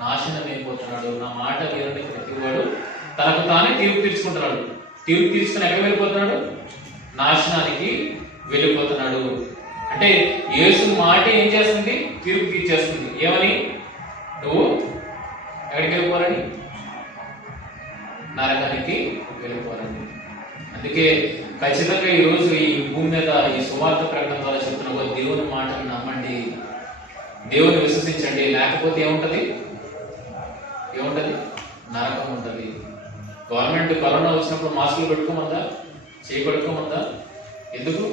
నాశనం అయిపోతున్నాడు. నా మాట వినని ప్రతి వాడు తనకు తానే తీర్పు తీర్చుకుంటున్నాడు. తీర్పు తీసుకుని ఎక్కడికి వెళ్ళిపోతున్నాడు? నాశనానికి వెళ్ళిపోతున్నాడు. అంటే యేసు మాట ఏం చేస్తుంది? తీర్పు తీర్చేస్తుంది. ఏమని? నువ్వు ఎక్కడికి వెళ్ళిపోవాలని? నరకానికి వెళ్ళిపోవాలని. అందుకే ఖచ్చితంగా ఈ రోజు ఈ భూమి మీద ఈ సువార్త ప్రకటన ద్వారా చెప్తున్న దేవుని మాటను నమ్మండి, దేవుని విశ్వసించండి. లేకపోతే ఏముంటది? నరకం ఉంటది. గవర్నమెంట్ కరోనా వచ్చినప్పుడు మాస్కులు పెట్టుకోమందా? చేయి కడుక్కోమందా? ఎందుకు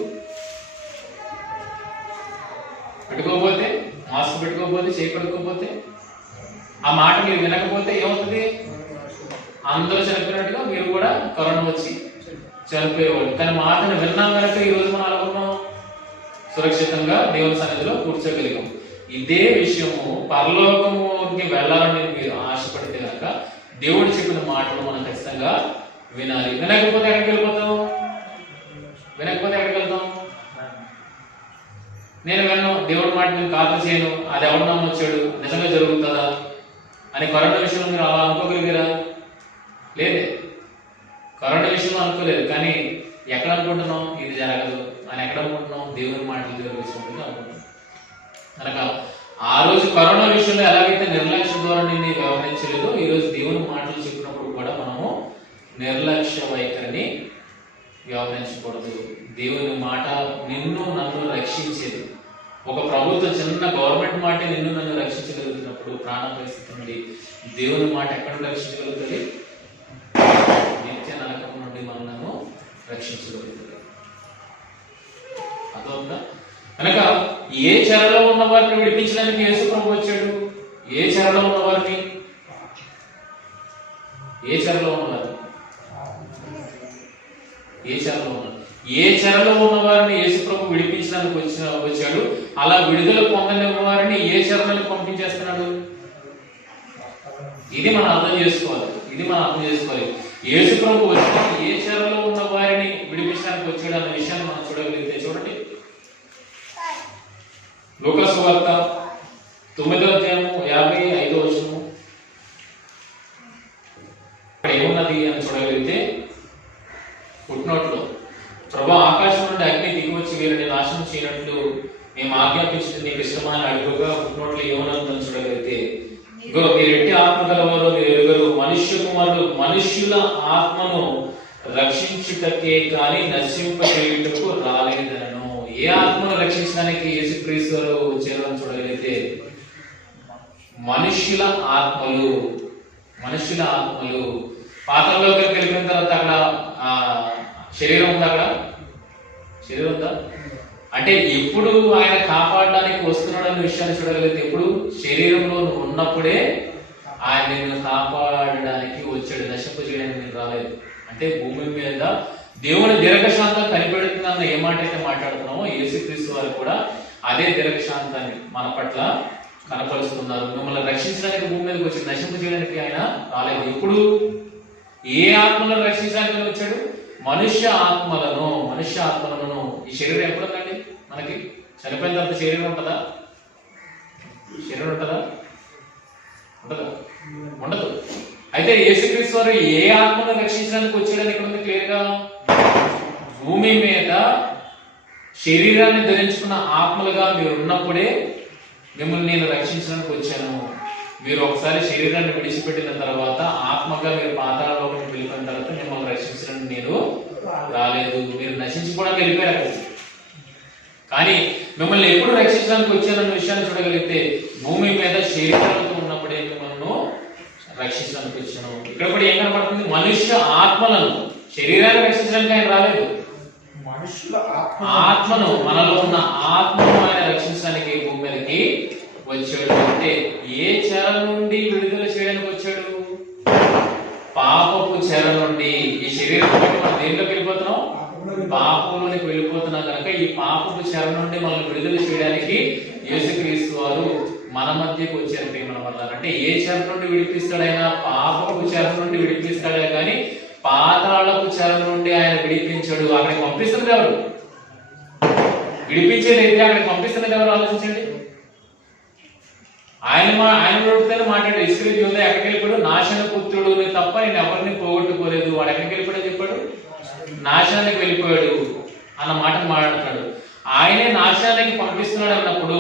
పెట్టుకోకపోతే? మాస్క్ పెట్టుకోకపోతే, చేయి కడుక్కోకపోతే ఆ మాట మీరు వినకపోతే ఏమవుతుంది? అందరూ చనిపోయినట్టుగా మీరు కూడా కరోనా వచ్చి చనిపోయేవాళ్ళు. కానీ మాటను విన్నాం కనుక ఈ రోజు మనం అనుకున్నాం సురక్షితంగా దేవుని సన్నిధిలో కూర్చోగలిగాం. ఇదే విషయము పరలోకముకి వెళ్ళాలని మీరు ఆశపడితే కనుక దేవుడు చెప్పిన మాటలు మనం ఖచ్చితంగా వినాలి. వినకపోతే ఎక్కడికి వెళ్ళిపోతాం? వినకపోతే ఎక్కడికి వెళ్తాం? నేను విన్నాను, దేవుడి మాట నేను ఖాతా చేయను, అది ఎవరు నమ్మొచ్చాడు, నిజంగా జరుగుతుందా అని కరోనా విషయంలో మీరు అలా అనుకోగలిగారా? లేదే. కరోనా విషయంలో అనుకోలేదు, కానీ ఎక్కడ అనుకుంటున్నాం ఇది జరగదు అని ఎక్కడ అనుకుంటున్నాం? దేవుని మాటలు దేవుని విషయంలో అనుకుంటున్నాం. కనుక ఆ రోజు కరోనా విషయంలో ఎలాగైతే నిర్లక్ష్య ధోరణిని వ్యవహరించలేదో ఈ రోజు దేవుని మాటలు చెప్పినప్పుడు కూడా మనము నిర్లక్ష్య వైఖరిని వ్యవహరించకూడదు. దేవుని మాట నిన్ను నన్ను రక్షించేది. ఒక ప్రభుత్వం చిన్న గవర్నమెంట్ మాట నిన్ను నన్ను రక్షించగలుగుతున్నప్పుడు ప్రాణ పరిస్థితి నుండి దేవుని మాట ఎక్కడ రక్షించగలుగుతుంది? నిత్య నరకం నుండి మనల్ని రక్షించగలుగుతుంది. అర్థమవుతుందా? కనుక ఏ చెరలో ఉన్న వారిని విడిపించడానికి యేసు ప్రభు వచ్చాడు. ఏ చెరలో ఉన్న వారిని? ఏ చెరలో ఉన్నవారు? ఏ చెరలో ఉన్నారు? ఏ చెరలో ఉన్న వారిని యేసు ప్రభు విడిపించడానికి వచ్చాడు. అలా విడుదల పొందని వారిని ఏ చెరలోకి పంపించేస్తున్నాడు? ఇది మనం అర్థం చేసుకోవాలి. యేసు ప్రభు వచ్చి ఏ చెరలో ఉన్న వారిని విడిపించడానికి వచ్చాడు అన్న విషయాన్ని మనం చూడగలిగితే చూడండి, లూకా సువార్త 9వ అధ్యాయము 55వ వచనము ఏమున్నది అని చూడగలిగితే ఫుట్నోట్లో, ప్రభు ఆకాశం నుండి అగ్ని దిగి వచ్చి వీరిని నాశనం చేయనట్లు మేము ఆజ్ఞాపించింది నీకు ఇష్టమా అని అడుగుగా ఫుట్నోట్లో ఏమన్నదని చూడగలిగితే, ఇగో మీరెట్టి ఆత్మ గలవారు మీరు ఎరుగరు, మనుష్య కుమారుడు మనుష్యుల ఆత్మను రక్షించుటకే కానీ నశింపచేయుటకు రాలేదనను. ఏ ఆత్మను రక్షించడానికి యేసుక్రీస్తు వారు వచ్చారు అని చూడగలిగితే మనుష్యుల ఆత్మలు పాత్రలోకి వెళ్ళిన తర్వాత అక్కడ శరీరం ఉందా? అక్కడ శరీరం ఉందా? అంటే ఎప్పుడు ఆయన కాపాడడానికి వస్తున్నాడు అనే విషయాన్ని చూడగలిగితే ఎప్పుడు శరీరంలో నువ్వు ఉన్నప్పుడే ఆయన నిన్ను కాపాడడానికి వచ్చాడు, నశింప చేయడానికి నేను రాలేదు. అంటే భూమి మీద దేవుని దీర్ఘశాంతం కనిపెడుతుందన్న ఏ మాట అయితే మాట్లాడుతున్నామో యేసుక్రీస్తు వారు కూడా అదే దీర్ఘశాంతాన్ని మన పట్ల కనపరుస్తున్నారు. మిమ్మల్ని రక్షించడానికి భూమి మీదకి వచ్చి నశింప చేయడానికి ఆయన రాలేదు. ఇప్పుడు ఏ ఆత్మలను రక్షించడానికి వచ్చాడు? మనుష్య ఆత్మలను. ఈ శరీరం ఎప్పుడు ఉందండి? మనకి చనిపోయిన తర్వాత శరీరం ఉంటుందా? ఉండదు. అయితే యేసుక్రీస్తు వారు ఏ ఆత్మను రక్షించడానికి వచ్చాడని ఇక్కడ ఉంది క్లియర్ గా. భూమి మీద శరీరాన్ని ధరించుకున్న ఆత్మలుగా మీరు ఉన్నప్పుడే మిమ్మల్ని నేను రక్షించడానికి వచ్చాను. మీరు ఒకసారి శరీరాన్ని విడిచిపెట్టిన తర్వాత ఆత్మగా మీరు పాతాళలోకి వెళ్ళిపోయిన తర్వాత మిమ్మల్ని రక్షించడానికి నేను రాలేదు. మీరు నశించుకోవడానికి వెళ్ళిపోయారు. కానీ మిమ్మల్ని ఎప్పుడు రక్షించడానికి వచ్చానన్న విషయాన్ని చూడగలిగితే భూమి మీద శరీరాలతో ఉన్నప్పుడే మిమ్మల్ని రక్షించడానికి వచ్చాను. ఇక్కడ కూడా ఏం కనపడుతుంది? మనుష్య ఆత్మలను. శరీరాన్ని రక్షించడానికి ఆయన రాలేదు. ఆత్మను, మనలో ఉన్న ఆత్మను ఆయన రక్షించడానికి భూమి మీదకి వచ్చాడు. అంటే ఏ చెర నుండి విడుదల చేయడానికి వచ్చాడు? పాపపు చెర నుండి. ఈ శరీరం మనం దేనిలోకి వెళ్ళిపోతున్నాం? పాపంలోనికి వెళ్ళిపోతున్నాం కనుక ఈ పాపపు చెర నుండి మనల్ని విడుదల చేయడానికి యేసుక్రీస్తు వారు మన మధ్యకు వచ్చారు. ప్రేమ వల్ల అంటే ఏ చెర నుండి విడిపిస్తాడైనా? పాపపు చెర నుండి విడిపిస్తాడే కానీ పాతాళపు చెర నుండి ఆయన విడిపించాడు. అక్కడికి పంపిస్తున్నది ఎవరు? విడిపించేది అయితే అక్కడికి పంపిస్తున్నది ఎవరు? ఆలోచించండి. ఆయన మాట్లాడాడు. ఇస్రాయేలు యోధ ఎక్కడికి వెళ్ళిపోయాడు? నాశన పుత్రుడు తప్ప నేను ఎవరిని పోగొట్టుకోలేదు. వాడు ఎక్కడికి వెళ్ళిపోయాడు చెప్పాడు? నాశనానికి వెళ్ళిపోయాడు అన్న మాటను మాట్లాడుతున్నాడు. ఆయనే నాశనానికి పంపిస్తున్నాడు అన్నప్పుడు,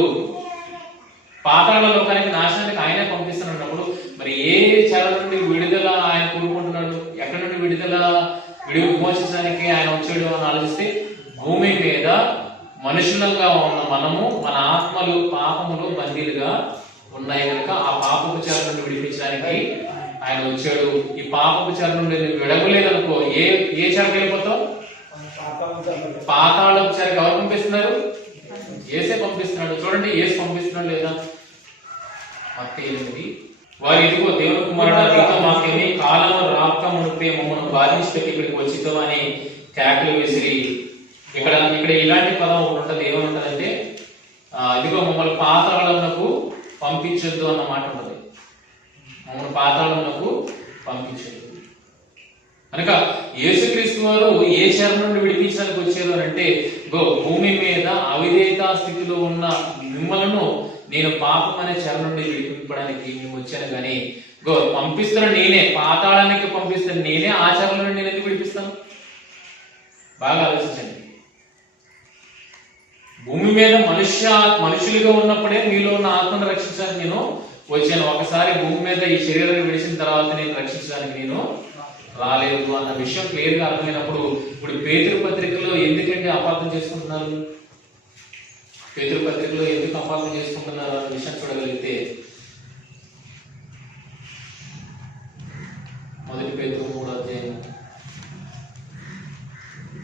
పాతాళ లోకానికి నాశనానికి ఆయనే పంపిస్తున్నప్పుడు మరి ఏ చెర నుండి విడుదల ఆయన కోరుకుంటున్నాడు? ఎక్కడి నుండి విమోచించడానికి ఆయన వచ్చాడు అని ఆలోచిస్తే భూమి మీద మనుషులంగా ఉన్న మనము, మన ఆత్మలు పాపములు బందీలుగా ఉన్నాయి కనుక ఆ పాపపు చెర నుండి విడిపించడానికి ఆయన వచ్చాడు. ఈ పాపపు చెర నుండి విడవలేదనుకో ఏ చెరకు వెళ్ళిపోతావు? పాతాళపు చెరకు ఎవరు పంపిస్తున్నారు? యేసే పంపిస్తున్నాడు. చూడండి యేసు పంపిస్తున్నాడు లేదా? 8:8 వారు ఇదిగో దేవుని కుమారుడా నీతో మాకేమీ కాలము రాక మునిపే మమ్మల్ని బాధించి ఇక్కడికి వచ్చితో అని కేకలు విసిరి ఇక్కడ ఇలాంటి పదం ఒకటి ఉంటుంది. ఏమనుంటదంటే ఇదిగో మమ్మల్ని పాతాళమునకు పంపించొద్దు అన్న మాట ఉంటుంది. మమ్మల్ని పాతాళమునకు పంపించొద్దు కనుక యేసుక్రీస్తు వారు ఏ చెర నుండి విడిపించడానికి వచ్చారు అంటే భూమి మీద అవిధేయతా స్థితిలో ఉన్న మిమ్మలను నేను పాపం అనే చెర నుండి విడిపించడానికి మేము వచ్చాను కానీ పంపిస్తున్న నేనే, పాతాళానికి పంపిస్తున్న నేనే, ఆ చెర నుండి నేను ఎందుకు విడిపిస్తాను? బాగా ఆలోచించండి. భూమి మీద మనుషులుగా ఉన్నప్పుడే మీలో ఉన్న ఆత్మను రక్షించడానికి నేను వచ్చాను. ఒకసారి భూమి మీద ఈ శరీరాన్ని విడిచిన తర్వాత నేను రక్షించడానికి నేను రాలేదు అన్న విషయం క్లియర్ గా అర్థమైనప్పుడు ఇప్పుడు పేతురు పత్రికలో ఎందుకంటే అపార్థం చేసుకుంటున్నారు? పేతురు పత్రికలో ఎందుకు అపార్థం చేసుకుంటున్నారు అన్న విషయం చూడగలిగితే మొదటి పేతురు 3వ అధ్యాయం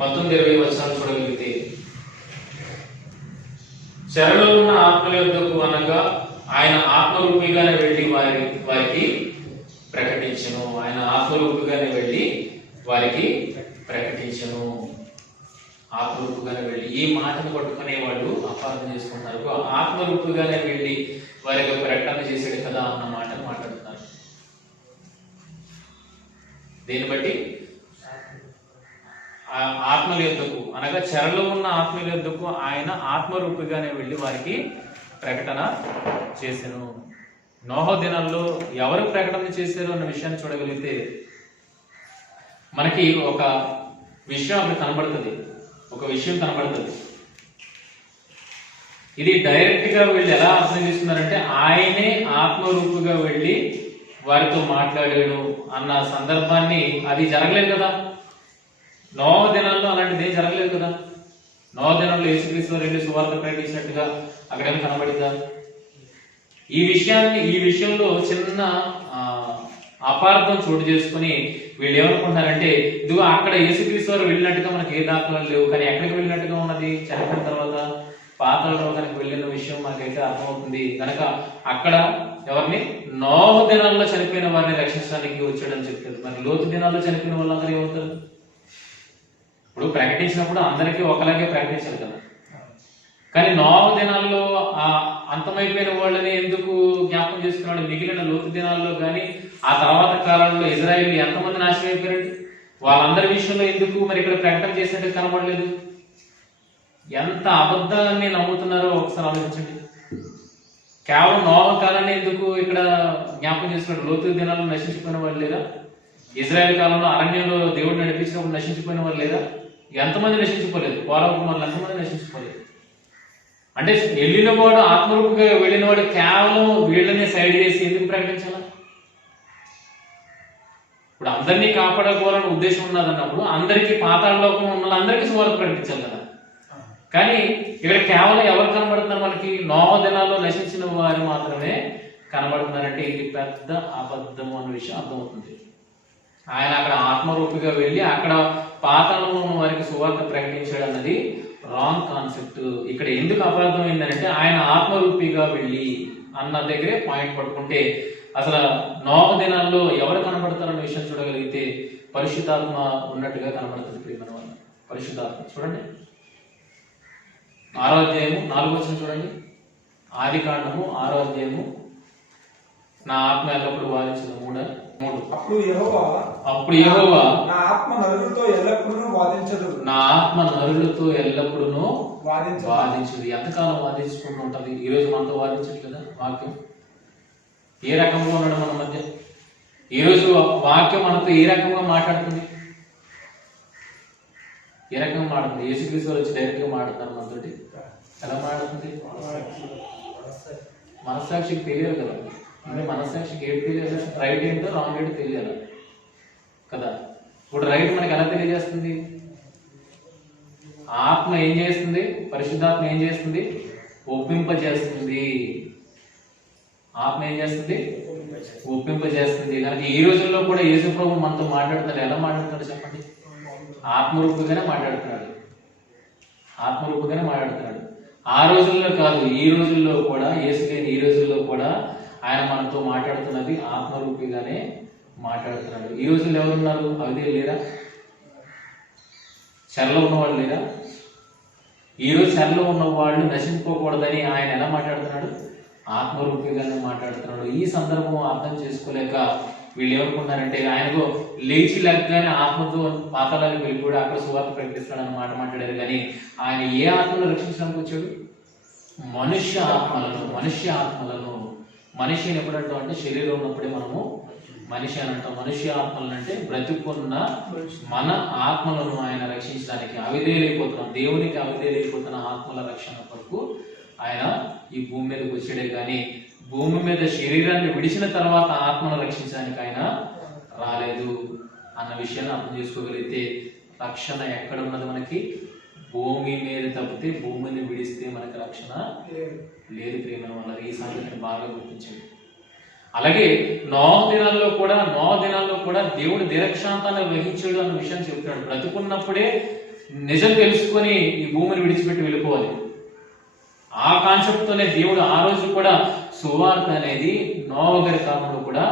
19-20 వచనాలు చూడగలిగితే చెరలో ఉన్న ఆత్మల యొద్దకు అనగా ఆయన ఆత్మరూపిగానే వెళ్ళి వారికి ప్రకటించను. ఆయన ఆత్మరూపుగానే వెళ్ళి వారికి ప్రకటించను. ఆత్మరూపుగానే వెళ్ళి ఈ మాటను పట్టుకునే వాళ్ళు అపార్థం చేసుకుంటారు. ఆత్మరూపుగానే వెళ్ళి వారికి ప్రకటన చేసాడు కదా అన్న మాటను మాట్లాడుతున్నారు. దీన్ని బట్టి ఆత్మల యొద్దకు అనగా చెరలో ఉన్న ఆత్మల యొద్దకు ఆయన ఆత్మరూపిగానే వెళ్ళి వారికి ప్రకటన చేసెను. నోహ దినాల్లో ఎవరు ప్రకటన చేశారు అన్న విషయాన్ని చూడగలిగితే మనకి ఒక విషయం అక్కడ కనబడుతుంది. ఒక విషయం కనబడుతుంది. ఇది డైరెక్ట్ గా వీళ్ళు ఎలా అర్థం చేస్తున్నారంటే ఆయనే ఆత్మరూపుగా వెళ్ళి వారితో మాట్లాడాడు అన్న సందర్భాన్ని, అది జరగలేదు కదా. నోహ దినాల్లో అలాంటిది ఏం జరగలేదు కదా. నోహ దినాల్లో యేసుక్రీస్తు వారు సువార్త ప్రకటించినట్టుగా అక్కడేమో కనబడిందా? ఈ విషయంలో చిన్న అపార్థం చోటు చేసుకుని వీళ్ళు ఏమనుకుంటున్నారంటే ఇదిగో అక్కడ యేసుక్రీస్తు వారు వెళ్ళినట్టుగా మనకి ఏ దాఖలాలు లేవు, కానీ ఎక్కడికి వెళ్ళినట్టుగా ఉన్నది? చనిపోయిన తర్వాత పాతాళ లోకానికి వెళ్ళిన విషయం మనకైతే అర్థమవుతుంది. కనుక అక్కడ ఎవరిని? నోహ దినాల్లో చనిపోయిన వారిని రక్షించడానికి వచ్చాడని చెప్తారు. మరి లోతు దినాల్లో చనిపోయిన వాళ్ళందరూ ఏమవుతారు? ఇప్పుడు ప్రకటించినప్పుడు అందరికీ ఒకలాగే ప్రకటించాలి కదా. కానీ నోహ దినాల్లో అంతమైపోయిన వాళ్ళని ఎందుకు జ్ఞాపకం చేసుకున్నాడు? మిగిలిన లోతు దినాల్లో కానీ ఆ తర్వాత కాలంలో ఇజ్రాయేల్ ఎంతమంది నాశనం అయిపోయారండి? వాళ్ళందరి విషయంలో ఎందుకు మరి ఇక్కడ ప్రకటన చేసినట్టు కనబడలేదు? ఎంత అబద్ధాన్ని నమ్ముతున్నారో ఒకసారి ఆలోచించండి. కేవలం నోహ కాలాన్ని ఎందుకు ఇక్కడ జ్ఞాపకం చేసుకున్నాడు? లోతు దినాల్లో నశించిపోయిన వాళ్ళు లేదా? ఇజ్రాయేల్ కాలంలో అరణ్యంలో దేవుడు నడిపించినప్పుడు నశించిపోయిన వాళ్ళు లేదా? ఎంతమంది నశించిపోలేదు? కుమారులు ఎంతమంది నశించిపోలేదు? అంటే వెళ్ళిన వాడు ఆత్మరూపుగా వెళ్ళిన వాడు కేవలం వీళ్ళనే సైడ్ చేసి ఎందుకు ప్రకటించాల? ఇప్పుడు అందరినీ కాపాడుకోవాలని ఉద్దేశం ఉన్నదన్నప్పుడు అందరికీ పాతాళలోకం ఉన్న వాళ్ళందరికీ సువార్త ప్రకటించాలి కదా. కానీ ఇక్కడ కేవలం ఎవరు కనబడుతున్నారు మనకి? నోహ దినాల్లో నశించిన వారు మాత్రమే కనబడుతున్నారంటే ఇది పెద్ద అబద్ధం అన్న విషయం అర్థమవుతుంది. ఆయన అక్కడ ఆత్మరూపిగా వెళ్ళి అక్కడ పాతాళంలో ఉన్న వారికి సువార్త ప్రకటించాడు అన్నది రాంగ్ కాన్సెప్ట్. ఇక్కడ ఎందుకు అపార్థం అయిందంటే ఆయన ఆత్మరూపిగా వెళ్ళి అన్న దగ్గరే పాయింట్ పట్టుకుంటే అసలు నోహ దినాల్లో ఎవరు కనబడతారన్న విషయం చూడగలిగితే పరిశుద్ధాత్మ ఉన్నట్టుగా కనబడుతుంది. ప్రియమైన వాళ్ళు, పరిశుద్ధాత్మ చూడండి 6వ అధ్యాయము 4వ వచనం చూడండి. ఆది కాండము 6వ అధ్యాయము నా ఆత్మ ఎల్లప్పుడు వాదించదు 3. అప్పుడు యెహోవా నా ఆత్మ నరులతో ఎల్లప్పుడూ వాదించదు. ఎంతకాలం వాదించుకుంటూ ఉంటది? ఈ రోజు మనతో వాదించట్లేదా వాక్యం? ఏ రకంగా ఉన్నాడు మన మధ్య? ఈ రోజు వాక్యం మనతో ఏ రకంగా మాట్లాడుతుంది? ఏ రకంగా మాట్లాడుతుంది? యేసుక్రీస్తు వచ్చి డైరెక్ట్ గా మాట్లాడతారు మనతోటి. ఎలా మాట్లాడుతుంది? మనస్సాక్షికి తెలియదు కదా. అంటే మనస్సాక్షికి ఏది తెలియదు? రైట్ ఏంటో రాంగ్ ఏంటో తెలియాలి కదా. ఇప్పుడు రైట్ మనకి ఎలా తెలియజేస్తుంది? ఆత్మ ఏం చేస్తుంది? పరిశుద్ధాత్మ ఏం చేస్తుంది? ఒప్పింపజేస్తుంది. ఆత్మ ఏం చేస్తుంది? ఒప్పింపజేస్తుంది. కనుక ఈ రోజుల్లో కూడా యేసు ప్రభు మనతో మాట్లాడుతాడు. ఎలా మాట్లాడుతాడు చెప్పండి? ఆత్మరూపుగానే మాట్లాడుతున్నాడు. ఆత్మరూపుగానే మాట్లాడుతున్నాడు. ఆ రోజుల్లో కాదు, ఈ రోజుల్లో కూడా యేసు లేని ఈ రోజుల్లో కూడా ఆయన మనతో మాట్లాడుతున్నది ఆత్మరూపిగానే మాట్లాడుతున్నాడు. ఈ రోజుల్లో ఎవరున్నారు? అవిధేయులు లేరా? చెరలో ఉన్నవాళ్ళు లేరా? ఈ రోజు చెరలో ఉన్న వాళ్ళు నశించుకోకూడదని ఆయన ఎలా మాట్లాడుతున్నాడు? ఆత్మరూపిగానే మాట్లాడుతున్నాడు. ఈ సందర్భం అర్థం చేసుకోలేక వీళ్ళు ఏమనుకున్నారంటే ఆయనకు లేచి లెగ్గానే ఆత్మతో పాతాళానికి వెళ్ళిపోయి అక్కడ సువార్త ప్రకటిస్తున్నాడు అన్న మాట మాట్లాడారు. కానీ ఆయన ఏ ఆత్మను రక్షించడానికి వచ్చాడు? మనుష్య ఆత్మలను. మనిషిని ఎప్పుడంటాం అంటే శరీరం ఉన్నప్పుడే మనము మనిషి అని అంటాం. మనుష్య ఆత్మలను అంటే బ్రతుకున్న మన ఆత్మలను ఆయన రక్షించడానికి అవిధేయులైపోతున్నాం, దేవునికి అవిధేయులైపోతున్న ఆత్మల రక్షణ కొరకు ఆయన ఈ భూమి మీదకి వచ్చాడే కానీ భూమి మీద శరీరాన్ని విడిచిన తర్వాత ఆత్మను రక్షించడానికి ఆయన రాలేదు అన్న విషయాన్ని అర్థం చేసుకోగలిగితే రక్షణ ఎక్కడ ఉన్నది? మనకి భూమి మీద తప్పితే భూమిని విడిస్తే మనకి రక్షణ లేదు. ప్రేమ వల్ల ఈ సంగతిని బాగా గుర్తించండి. అలాగే నోహ దినాల్లో కూడా దేవుడు దీర్ఘశాంతాన్ని వహించాడు అన్న విషయాన్ని చెబుతున్నాడు. బ్రతుకున్నప్పుడే నిజం తెలుసుకొని ఈ భూమిని విడిచిపెట్టి వెళ్ళిపోవాలి. ఆ కాన్సెప్ట్ తోనే దేవుడు ఆ రోజు కూడా సువార్త అనేది నోహ గారి కాలంలో కూడా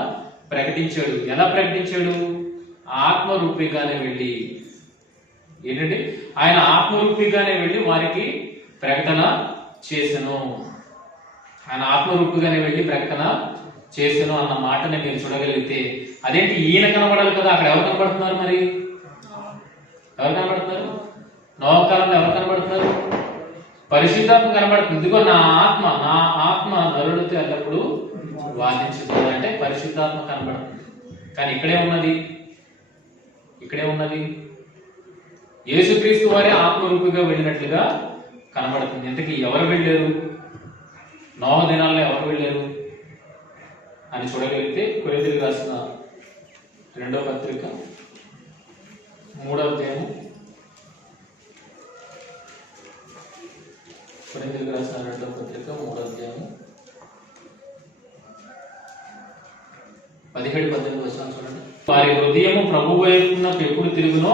ప్రకటించాడు. ఎలా ప్రకటించాడు? ఆత్మరూపిగానే వెళ్ళి. ఏంటంటే ఆయన ఆత్మరూపిగానే వెళ్ళి వారికి ప్రకటన చేసెను. ఆయన ఆత్మరూపిగానే వెళ్ళి ప్రకటన చేసెను అన్న మాటని మీరు చూడగలిగితే అదేంటి? ఈయన కనబడాలి కదా. అక్కడ ఎవరు కనబడుతున్నారు? మరి ఎవరు కనబడుతున్నారు? నోహ కాలంలో ఎవరు కనబడుతున్నారు? పరిశుద్ధాత్మ కనబడుతుంది. ఇదిగో నా ఆత్మ నరుడితో ఎల్లప్పుడూ వాదించుతుంది అంటే పరిశుద్ధాత్మ కనబడుతుంది. కానీ ఇక్కడే ఉన్నది యేసుక్రీస్తు వారే ఆత్మరూపిగా వెళ్ళినట్లుగా కనబడుతుంది. ఇంతకీ ఎవరు వెళ్ళారు? నోహ దినాల్లో ఎవరు వెళ్ళారు అని చూడగలిగితే కొరింథీయులకు రాసిన 2వ పత్రిక 3వ అధ్యాయము, కొరింథీయులకు రాసిన 2వ పత్రిక 3వ అధ్యాయము 17-18 వచనాలు చూడండి. వారి హృదయము ప్రభువు వైపునకు ఎప్పుడు తిరుగునో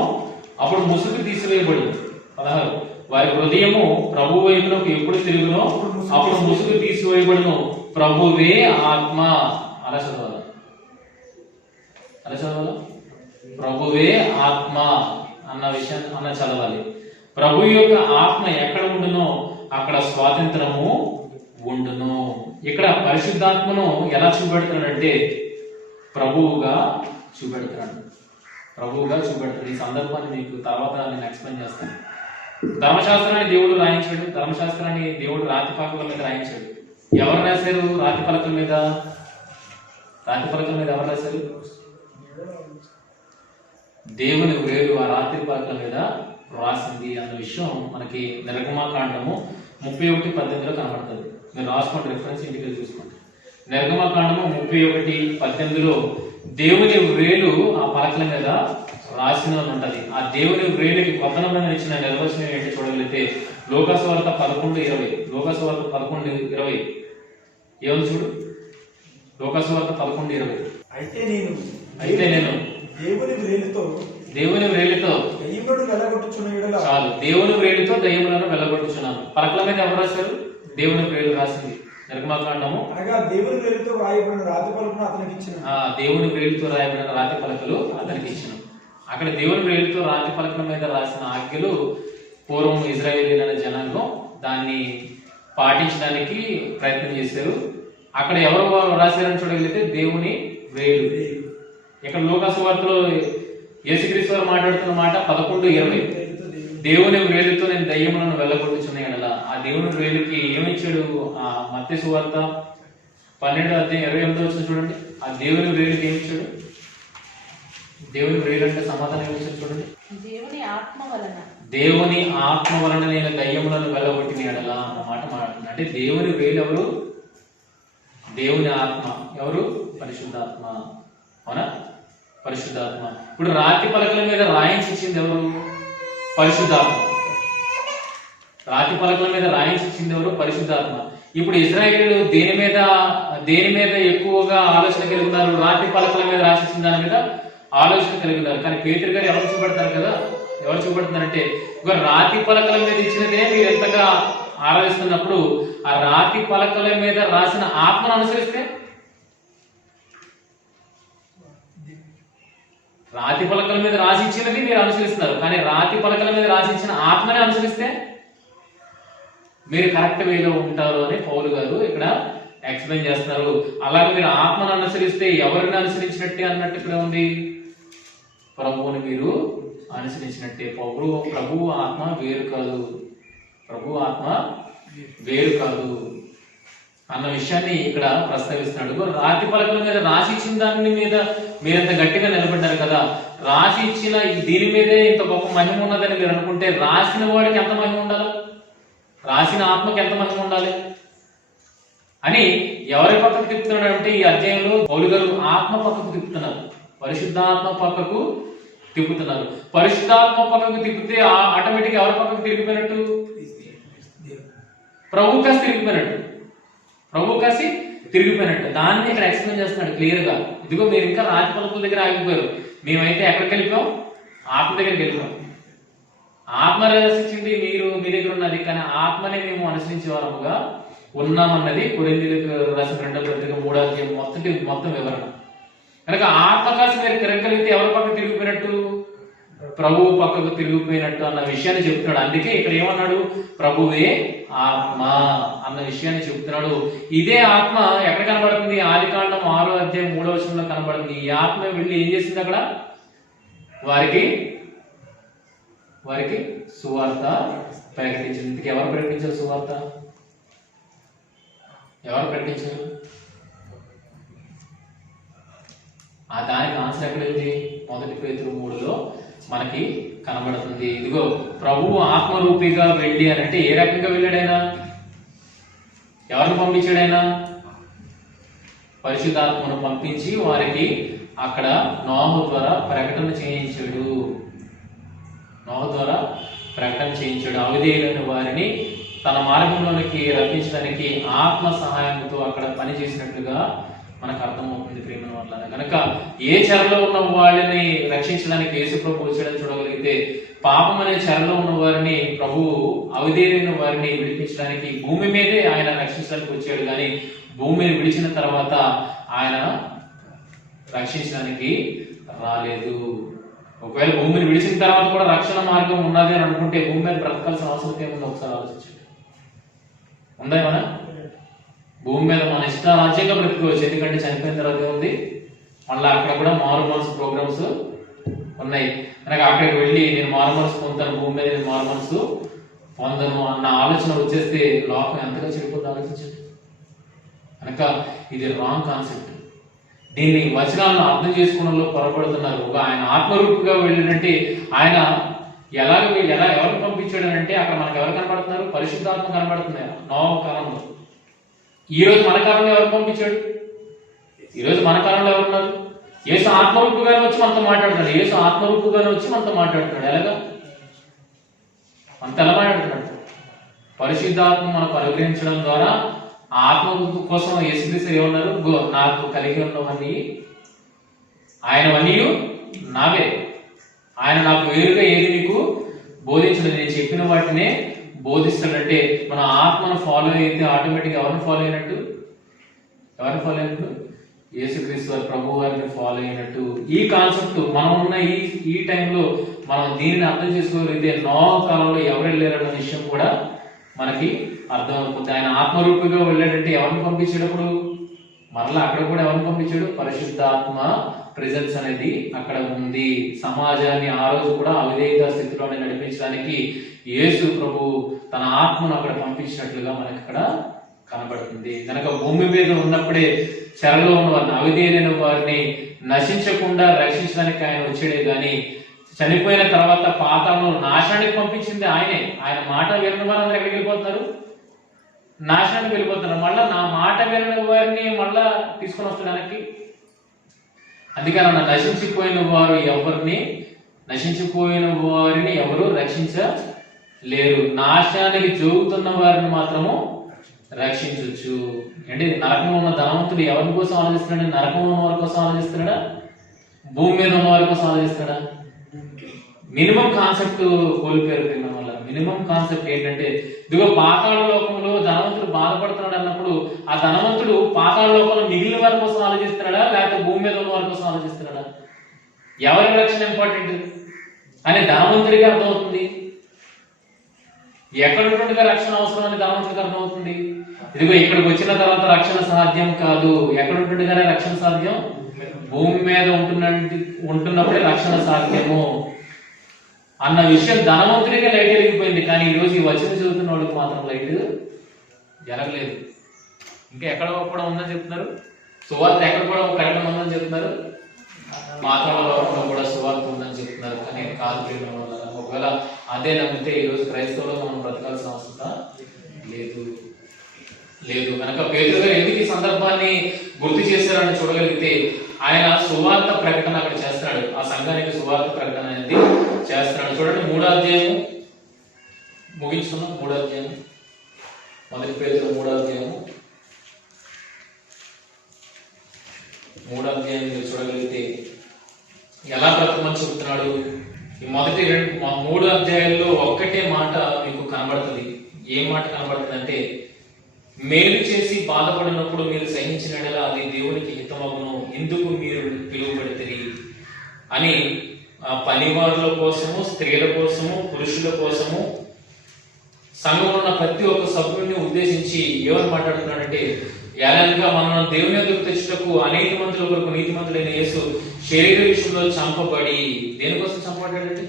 అప్పుడు ముసుగు తీసివేయబడింది. 16 వారి హృదయము ప్రభు వైపునకు ఎప్పుడు తిరుగునో అప్పుడు ముసుగు తీసివేయబడును. ప్రభువే ఆత్మ. అలా చదవాలి. ప్రభువే ఆత్మ అన్న విషయాన్ని చదవాలి. ప్రభు యొక్క ఆత్మ ఎక్కడ ఉండునో అక్కడ స్వాతంత్రము ఉండును. ఇక్కడ పరిశుద్ధాత్మను ఎలా చూపెడుతున్నాడంటే ప్రభువుగా చూపెడుతున్నాడు. ఈ సందర్భాన్ని మీకు తర్వాత నేను ఎక్స్ప్లెయిన్ చేస్తాను. ధర్మశాస్త్రాన్ని దేవుడు రాయించాడు. ధర్మశాస్త్రాన్ని దేవుడు రాతి పలకల మీద రాయించాడు. ఎవరు రాశారు? రాతి పలకల మీద ఎవరు రాశారు? దేవుని వేలు ఆ రాత్రి పలకల మీద రాసింది అన్న విషయం మనకి నిర్గమకాండము 31:18 కనబడుతుంది. మీరు రాసుకోండి, రిఫరెన్స్ ఇంటికి చూసుకోండి. నిర్గమకాండము 31:18 దేవుని వేలు ఆ పలకల మీద రాసిన ఉంటది. ఆ దేవుని వేలుకి కొత్త నిబంధన ఇచ్చిన నిర్వచనం ఏంటి చూడగలిగితే లోకాసువార్త 11:20 ఏమని చూడు. లోకాసువార్త 11:20 అయితే నేను దేవుని వ్రేలితో చాలు దేవుని వ్రేలితో దయ్యములను వెళ్ళగొట్టుచున్నాను. పలకల మీద ఎవరు రాశారు? దేవుని వ్రేలు రాసింది. నిర్గమకాండము దేవుని వ్రేలితో రాయబడిన రాతి పలకలు అతనికి ఇచ్చిన. దేవుని వ్రేలితో రాయబడిన రాతి పలకలు అతనికి ఇచ్చిన. అక్కడ దేవుని వ్రేలితో రాతి పలకల మీద రాసిన ఆజ్ఞలు పూర్వం ఇజ్రాయేలీల జనాంగం దాన్ని పాటించడానికి ప్రయత్నం చేశారు. అక్కడ ఎవరు రాశారని చూడగలిగితే దేవుని వ్రేలు. ఇక్కడ లోకాసువార్తలో యేసుక్రీస్తు వారు మాట్లాడుతున్న మాట 11:20 దేవుని వ్రేలుతో నేను దయ్యములను వెళ్ళగొట్టుచున్నాను. ఆ దేవుని వ్రేలుకి ఏమిచ్చాడు? ఆ మత్తయి సువార్త 12:28 చూడండి. ఆ దేవుని వ్రేలుకి ఏమిచ్చాడు? దేవుని వ్రేలు అంటే సమాధానం ఏమిచ్చాడు చూడండి. దేవుని ఆత్మ వలన నేను దయ్యములను వెళ్ళగొట్టిన ఎడలా అన్న మాట మాట్లాడుతుంది. అంటే దేవుని వ్రేలు ఎవరు? దేవుని ఆత్మ ఎవరు? పరిశుద్ధాత్మ. అవునా? పరిశుద్ధాత్మ. ఇప్పుడు రాతి పలకల మీద రాయించి ఇచ్చింది ఎవరు? పరిశుద్ధాత్మ. రాతి పలకల మీద రాయించి ఇచ్చింది ఎవరు? పరిశుద్ధాత్మ. ఇప్పుడు ఇశ్రాయేలీయులు దేని మీద ఎక్కువగా ఆలోచన కలిగి ఉన్నారు? రాతి పలకల మీద రాసిచ్చిన దాని మీద ఆలోచన కలిగి ఉన్నారు. కానీ పేతురు గారు ఎవరు చూపెడతారు కదా? ఎవరు చూపెడుతున్నారంటే ఒక రాతి పలకల మీద ఇచ్చినదే మీరు ఎంతగా ఆరాధిస్తున్నప్పుడు ఆ రాతి పలకల మీద రాసిన ఆత్మను అనుసరిస్తే రాతి పలకల మీద రాసిచ్చినది మీరు అనుసరిస్తున్నారు, కానీ రాతి పలకల మీద రాసిచ్చిన ఆత్మని అనుసరిస్తే మీరు కరెక్ట్ వేలో ఉంటారు అని పౌలు గారు ఇక్కడ ఎక్స్ప్లెయిన్ చేస్తున్నారు. అలాగే మీరు ఆత్మను అనుసరిస్తే ఎవరిని అనుసరించినట్టే అన్నట్టు ఇక్కడ ఉంది, ప్రభువుని మీరు అనుసరించినట్టే. ప్రభువు ఆత్మ వేరు కాదు, ప్రభు ఆత్మ వేరు కాదు అన్న విషయాన్ని ఇక్కడ ప్రస్తావిస్తున్నాడు. రాతి పలకల మీద రాసి ఇచ్చిన దాని మీద మీరంత గట్టిగా నిలబడ్డారు కదా, రాసి ఇచ్చిన దీని మీదే ఇంత గొప్ప మహిమ ఉన్నదని మీరు అనుకుంటే రాసిన వాడికి ఎంత మహిమ ఉండాలి, రాసిన ఆత్మకి ఎంత మహిమ ఉండాలి అని ఎవరి పక్కకు తిప్పుతున్నాడు అంటే ఈ అధ్యాయంలో పౌలు గారు ఆత్మ పక్కకు తిప్పుతున్నారు, పరిశుద్ధాత్మ పక్కకు తిప్పుతున్నారు. పరిశుద్ధాత్మ పక్కకు తిప్పితే ఆటోమేటిక్ ఎవరి పక్కకు తిరిగిపోయినట్టు, ప్రభు కాసి తిరిగిపోయినట్టు, ప్రభు కాసి తిరిగిపోయినట్టు. దాన్ని ఇక్కడ ఎక్స్ప్లెయిన్ చేస్తున్నాడు క్లియర్ గా. ఇదిగో మీరు ఇంకా రాతి పలకల దగ్గర ఆగిపోయారు, మేమైతే ఎక్కడికి వెళ్ళిపోయాం, ఆత్మ దగ్గరికి వెళ్ళిపోయాం. ఆత్మ రచించింది మీరు మీ దగ్గర ఉన్నది, కానీ ఆత్మనే మేము అనుసరించే వారముగా ఉన్నామన్నది కొరింథీయులకు రాసిన 2వ పత్రిక 3వ అధ్యాయం మొత్తం వివరణ. కనుక ఆత్మ కాసి మీరు తిరగలిగితే ఎవరి పక్కకు తిరిగిపోయినట్టు, ప్రభువు పక్కకు తిరిగిపోయినట్టు అన్న విషయాన్ని చెప్తున్నాడు. అందుకే ఇక్కడ ఏమన్నాడు, ప్రభువే ఆత్మ అన్న విషయాన్ని చెప్తున్నాడు. ఇదే ఆత్మ ఎక్కడ కనబడుతుంది, ఆదికాండం 6వ అధ్యాయం 3వ వచనంలో కనబడుతుంది. ఈ ఆత్మ వెళ్ళి ఏం చేసింది అక్కడ, వారికి సువార్త ప్రకటించింది. ఇందుకు ఎవరు ప్రకటించారు సువార్త, ఎవరు ప్రకటించారు? ఆ దానికి ఆన్సర్ ఎక్కడుంది, 1 పేతురు 3లో మనకి కనబడుతుంది. ఇదిగో ప్రభువు ఆత్మరూపిగా వెళ్ళి అని అంటే ఏ రకంగా వెళ్ళాడైనా, ఎవరిని పంపించాడైనా, పరిశుద్ధాత్మను పంపించి వారికి అక్కడ నోహు ద్వారా ప్రకటన చేయించాడు. నోహు ద్వారా ప్రకటన చేయించాడు. అవిధేయులైన వారిని తన మార్గంలోనికి రప్పించడానికి ఆత్మ సహాయంతో అక్కడ పని చేసినట్లుగా మనకు అర్థమవుతుంది ప్రేమ వల్ల. కనుక ఏ చెరలో ఉన్న వాళ్ళని రక్షించడానికి యేసు ప్రభు వచ్చాడని చూడగలిగితే, పాపం అనే చెరలో ఉన్న వారిని ప్రభువు అవిధేయులైన వారిని విడిపించడానికి భూమి మీదే ఆయన రక్షించడానికి వచ్చాడు, కానీ భూమిని విడిచిన తర్వాత ఆయన రక్షించడానికి రాలేదు. ఒకవేళ భూమిని విడిచిన తర్వాత కూడా రక్షణ మార్గం ఉన్నది అని అనుకుంటే భూమి మీద బ్రతకాల్సిన అవసరం ఏముందో ఒకసారి ఆలోచించండి. ఉందా ఏమన్నా? భూమి మీద మన ఇష్టారాజ్యంగా బ్రతుకోవచ్చు, ఎందుకంటే చనిపోయిన తర్వాత ఏముంది, మళ్ళీ అక్కడ కూడా మారు మనసు ప్రోగ్రామ్స్ ఉన్నాయి. కనుక అక్కడికి వెళ్ళి నేను మారు మనసు పొందుతాను, భూమి మీద నేను మారు మనసు పొందను అన్న ఆలోచన వచ్చేస్తే లోకం ఎంతగా చెడిపోతుంది ఆలోచించండి. కనుక ఇది రాంగ్ కాన్సెప్ట్. దీన్ని వచనాలను అర్థం చేసుకోవడంలో పొరపడుతున్నారు. ఆయన ఆత్మరూపిగా వెళ్ళినంటే ఆయన ఎవరు పంపించాడు అంటే అక్కడ మనకు ఎవరు కనబడుతున్నారు, పరిశుద్ధాత్మ కనబడుతున్నారు నోవహు కాలంలో. ఈ రోజు మన కాలంలో ఎవరు పంపించాడు, ఈ రోజు మన కాలంలో ఎవరున్నారు, యేసు ఆత్మరూపుగానే వచ్చి మనతో మాట్లాడుతున్నాడు. యేసు ఆత్మరూపుగానే వచ్చి మనతో మాట్లాడుతున్నాడు. ఎలాగా మనతో ఎలా మాట్లాడుతున్నాడు? పరిశుద్ధాత్మ మనకు అనుగ్రహించడం ద్వారా ఆత్మ కోసం యేసుక్రీస్తు ఏమన్నారు, నాకు కలిగి ఉన్నవన్నీ ఆయనవన్నీ నావే, ఆయన నాకు వేరుగా ఏది నీకు బోధించడు, నేను చెప్పిన వాటినే బోధిస్తాడంటే మన ఆత్మను ఫాలో అయితే ఆటోమేటిక్గా ఎవరిని ఫాలో అయినట్టు, యేసుక్రీస్తు వారి ప్రభు వారిని ఫాలో అయినట్టు. ఈ కాన్సెప్ట్ మనం ఉన్న ఈ టైంలో మనం దీనిని అర్థం చేసుకోగలిగితే నోవహు కాలంలో ఎవరు వెళ్ళారన్న విషయం కూడా మనకి అర్థమవుతుంది. ఆయన ఆత్మరూపిగా వెళ్ళాడంటే ఎవరిని పంపించేటప్పుడు మరలా అక్కడ కూడా ఎవరిని పంపించాడు, పరిశుద్ధాత్మ ప్రెజెన్స్ అనేది అక్కడ ఉంది. సమాజాన్ని ఆ రోజు కూడా అవిధేయత స్థితిలోనే నడిపించడానికి యేసు ప్రభు తన ఆత్మను అక్కడ పంపించినట్లుగా మనకి అక్కడ కనబడుతుంది. కనుక భూమి మీద ఉన్నప్పుడే చెరలో ఉన్న వారిని, అవిధేయులైన వారిని నశించకుండా రక్షించడానికి ఆయన వచ్చాడే గాని చనిపోయిన తర్వాత పాతాళంలో నాశనానికి పంపించింది ఆయనే. ఆయన మాట వినని వారందరూ ఎక్కడికి వెళ్ళిపోతున్నారు, నాశనానికి వెళ్ళిపోతున్నారు. మళ్ళా నా మాట వినని వారిని మళ్ళా తీసుకొని వస్తాడానికి. అందుకని నశించిపోయిన వారిని ఎవరు రక్షించలేరు, నాశనానికి జోగుతున్న వారిని మాత్రము రక్షించవచ్చు. అంటే నరకంలో ఉన్న ధనవంతుడు ఎవరి కోసం ఆలోచిస్తున్నాడు, నరకంలో ఉన్న వారి కోసం ఆలోచిస్తున్నాడా, భూమి మీద ఉన్న వారి కోసం ఆలోచిస్తాడా? మినిమం కాన్సెప్ట్ కోల్పోయారు ప్రేమ వల్ల. మినిమం కాన్సెప్ట్ ఏంటంటే, ఇదిగో పాతాళ లోకంలో ధనవంతుడు బాధపడుతున్నాడు అన్నప్పుడు ఆ ధనవంతుడు పాతాళ లోకంలో మిగిలిన వారి కోసం ఆలోచిస్తున్నాడా, లేకపోతే భూమి మీద ఉన్న వారి కోసం ఆలోచిస్తున్నాడా? ఎవరి రక్షణ ఇంపార్టెంట్ అని ధనవంతుడికి అర్థమవుతుంది. ఎక్కడ ఉంటుండగా రక్షణ అవసరం అని ధనవంతుడికి అర్థమవుతుంది. ఇదిగో ఇక్కడికి వచ్చిన తర్వాత రక్షణ సాధ్యం కాదు. ఎక్కడ ఉంటుండగానే రక్షణ సాధ్యం? భూమి మీద ఉంటున్నప్పుడే రక్షణ సాధ్యము అన్న విషయం ధనవంతుడికే లైట్ వెలిగిపోయింది. కానీ ఈరోజు ఈ వచనం చదువుతున్న వాళ్ళకి మాత్రం లైట్ జరగలేదు. ఇంకా ఎక్కడ కూడా ఉందని చెప్తున్నారు, సువార్త ఎక్కడ కూడా కరెక్ట్ ఉందని చెప్తున్నారు, మాతాల లోకంలో కూడా సువార్త ఉందని చెప్తున్నారు. కానీ కాదు ప్రియమైన వాళ్ళారా, ఒకవేళ అదే నమ్మితే ఈరోజు క్రైస్తవులో మనం బ్రతకాల్సిన అవసరం లేదు. కనుక పేతురు గారు ఎందుకు ఈ సందర్భాన్ని గుర్తు చేశారని చూడగలిగితే, ఆయన సువార్త ప్రకటన అక్కడ చేస్తున్నాడు. ఆ సంఘానికి సువార్త ప్రకటన అనేది చేస్తున్నాడు. చూడండి 3వ అధ్యాయము ముగించుకున్నాం. 3వ అధ్యాయం, 1 పేతురు 3వ అధ్యాయము 3వ అధ్యాయం మీరు చూడగలిగితే ఎలా బ్రతకమని చెబుతున్నాడు. ఈ మొదటి 3 అధ్యాయాల్లో ఒక్కటే మాట మీకు కనబడుతుంది. ఏం మాట కనబడుతుంది అంటే, మేలు చేసి బాధపడినప్పుడు మీరు సహించినట్లా అది దేవునికి హితమగును, ఎందుకు మీరు పిలువబడితిరి అని పనివారుల కోసము, స్త్రీల కోసము, పురుషుల కోసము, సంఘంలో ఉన్న ప్రతి ఒక్క సభ్యుడిని ఉద్దేశించి ఏమని మాట్లాడుతున్నాడంటే, ఏలనగా మనం దేవుని ఎదురు తెచ్చుటకు అనేక మంతుల కొరకు నీతిమంతుడైన యేసు శరీర విషయంలో చంపబడి, దేనికోసం చంపబడ్డాడంటే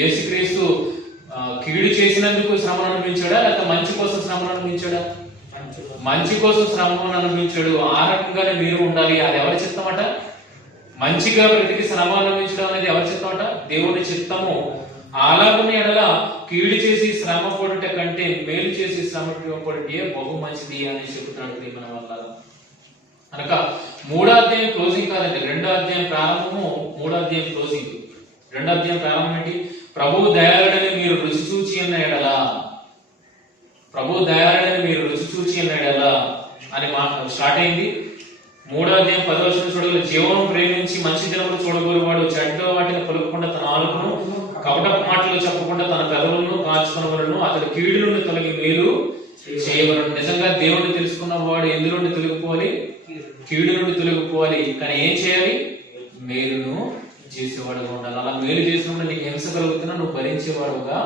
యేసుక్రీస్తు కీడు చేసినందుకు శ్రమను అనుభవించాడా, లేకపోతే మంచి కోసం శ్రమను అనుభవించాడా? మంచి కోసం శ్రమను అనుభవించాడు. ఆ రకంగానే మీరు ఉండాలి. అది ఎవరి చిత్తమట? మంచిగా బ్రతికి శ్రమ అనుభవించడం అనేది ఎవరి చిత్తమట? దేవుని చిత్తము. అలాగనే ఎడల కీడు చేసి శ్రమ పడుట కంటే మేలు చేసి శ్రమ పడితే బహు మంచిది అని చెబుతున్నాడు మన వల్ల. కనుక 3వ అధ్యాయం క్లోజింగ్ కాదండి, 2వ అధ్యాయం ప్రారంభము, 3వ అధ్యాయం క్లోజింగ్. 2వ అధ్యాయం ప్రారంభం ఏంటి? ప్రభువు దయాళుడని మీరు రుచి చూచి అన్న ఎడలా, ప్రభువు దయాళుడని మీరు రుచి చూచి అన్న ఎడలా అని స్టార్ట్ అయింది. 3వ అధ్యాయం 10వ వచనం చూడగల, జీవనం ప్రేమించి మంచి దినములు చూడగోరువాడు చెడ్డ వాటిని పలుకకుండా తన ఆలుకును, కపటపు మాటలు చెప్పకుండా తన పెదవులను కాచుకునవలను, అతడు కీడు నుండి తొలగి మేలు చేయవలను. నిజంగా దేవుడిని తెలుసుకున్న వాడు ఎందు నుండి తొలగిపోవాలి? కీడు నుండి తొలగిపోవాలి. కానీ ఏం చేయాలి? మేలును చేసేవాడుగా ఉండాలి. అలా మేలు చేసినప్పుడు నీకు హింస కలుగుతున్నా నువ్వు భరించేవాడుగా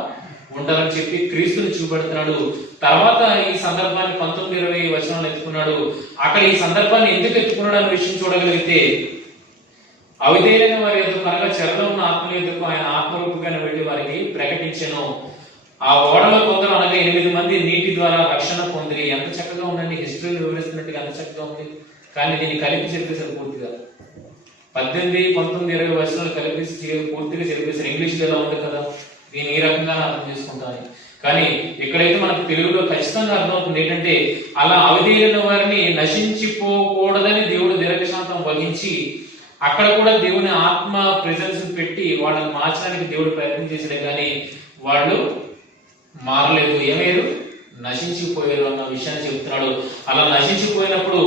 ఉండాలని చెప్పి క్రీస్తుని చూపెడుతున్నాడు. తర్వాత ఈ సందర్భాన్ని 19-20 వచనాలు ఎత్తుకున్నాడు. అక్కడ ఈ సందర్భాన్ని ఎందుకు ఎత్తుకున్నాడు అనే విషయం చూడగలిగితే, అవిధేయులైన వారి ఎదుగు కనుక చెరలో ఉన్న ఆత్మల ఎదుగు ఆయన ఆత్మరూపుగానే వెళ్ళి వారికి ప్రకటించెను. ఆ ఓడలో కొందరు అనగా 8 మంది నీటి ద్వారా రక్షణ పొందిరి. ఎంత చక్కగా ఉందండి, హిస్టరీని వివరిస్తున్నట్టుగా ఎంత చక్కగా ఉంది. కానీ దీన్ని కలిపి చెప్పేశారు పూర్తిగా. 18, 19, 20 వచనాలు కలిపి పూర్తిగా చెప్పేశారు. ఇంగ్లీష్లో ఎలా ఉంది కదా, దీన్ని ఈ రకంగా అర్థం చేసుకుంటాను. కానీ ఇక్కడైతే మనకు తెలుగులో ఖచ్చితంగా అర్థమవుతుంది ఏంటంటే, అలా అవిధేయులైన వారిని నశించిపోకూడదని దేవుడు దీర్ఘశాంతం వహించి అక్కడ కూడా దేవుని ఆత్మ ప్రెజెన్స్ పెట్టి వాళ్ళని మార్చడానికి దేవుడు ప్రయత్నం చేశాడు. కానీ వాళ్ళు మారలేదు. ఏమయ్యారు? నశించిపోయారు అన్న విషయాన్ని చెబుతున్నాడు. అలా నశించిపోయినప్పుడు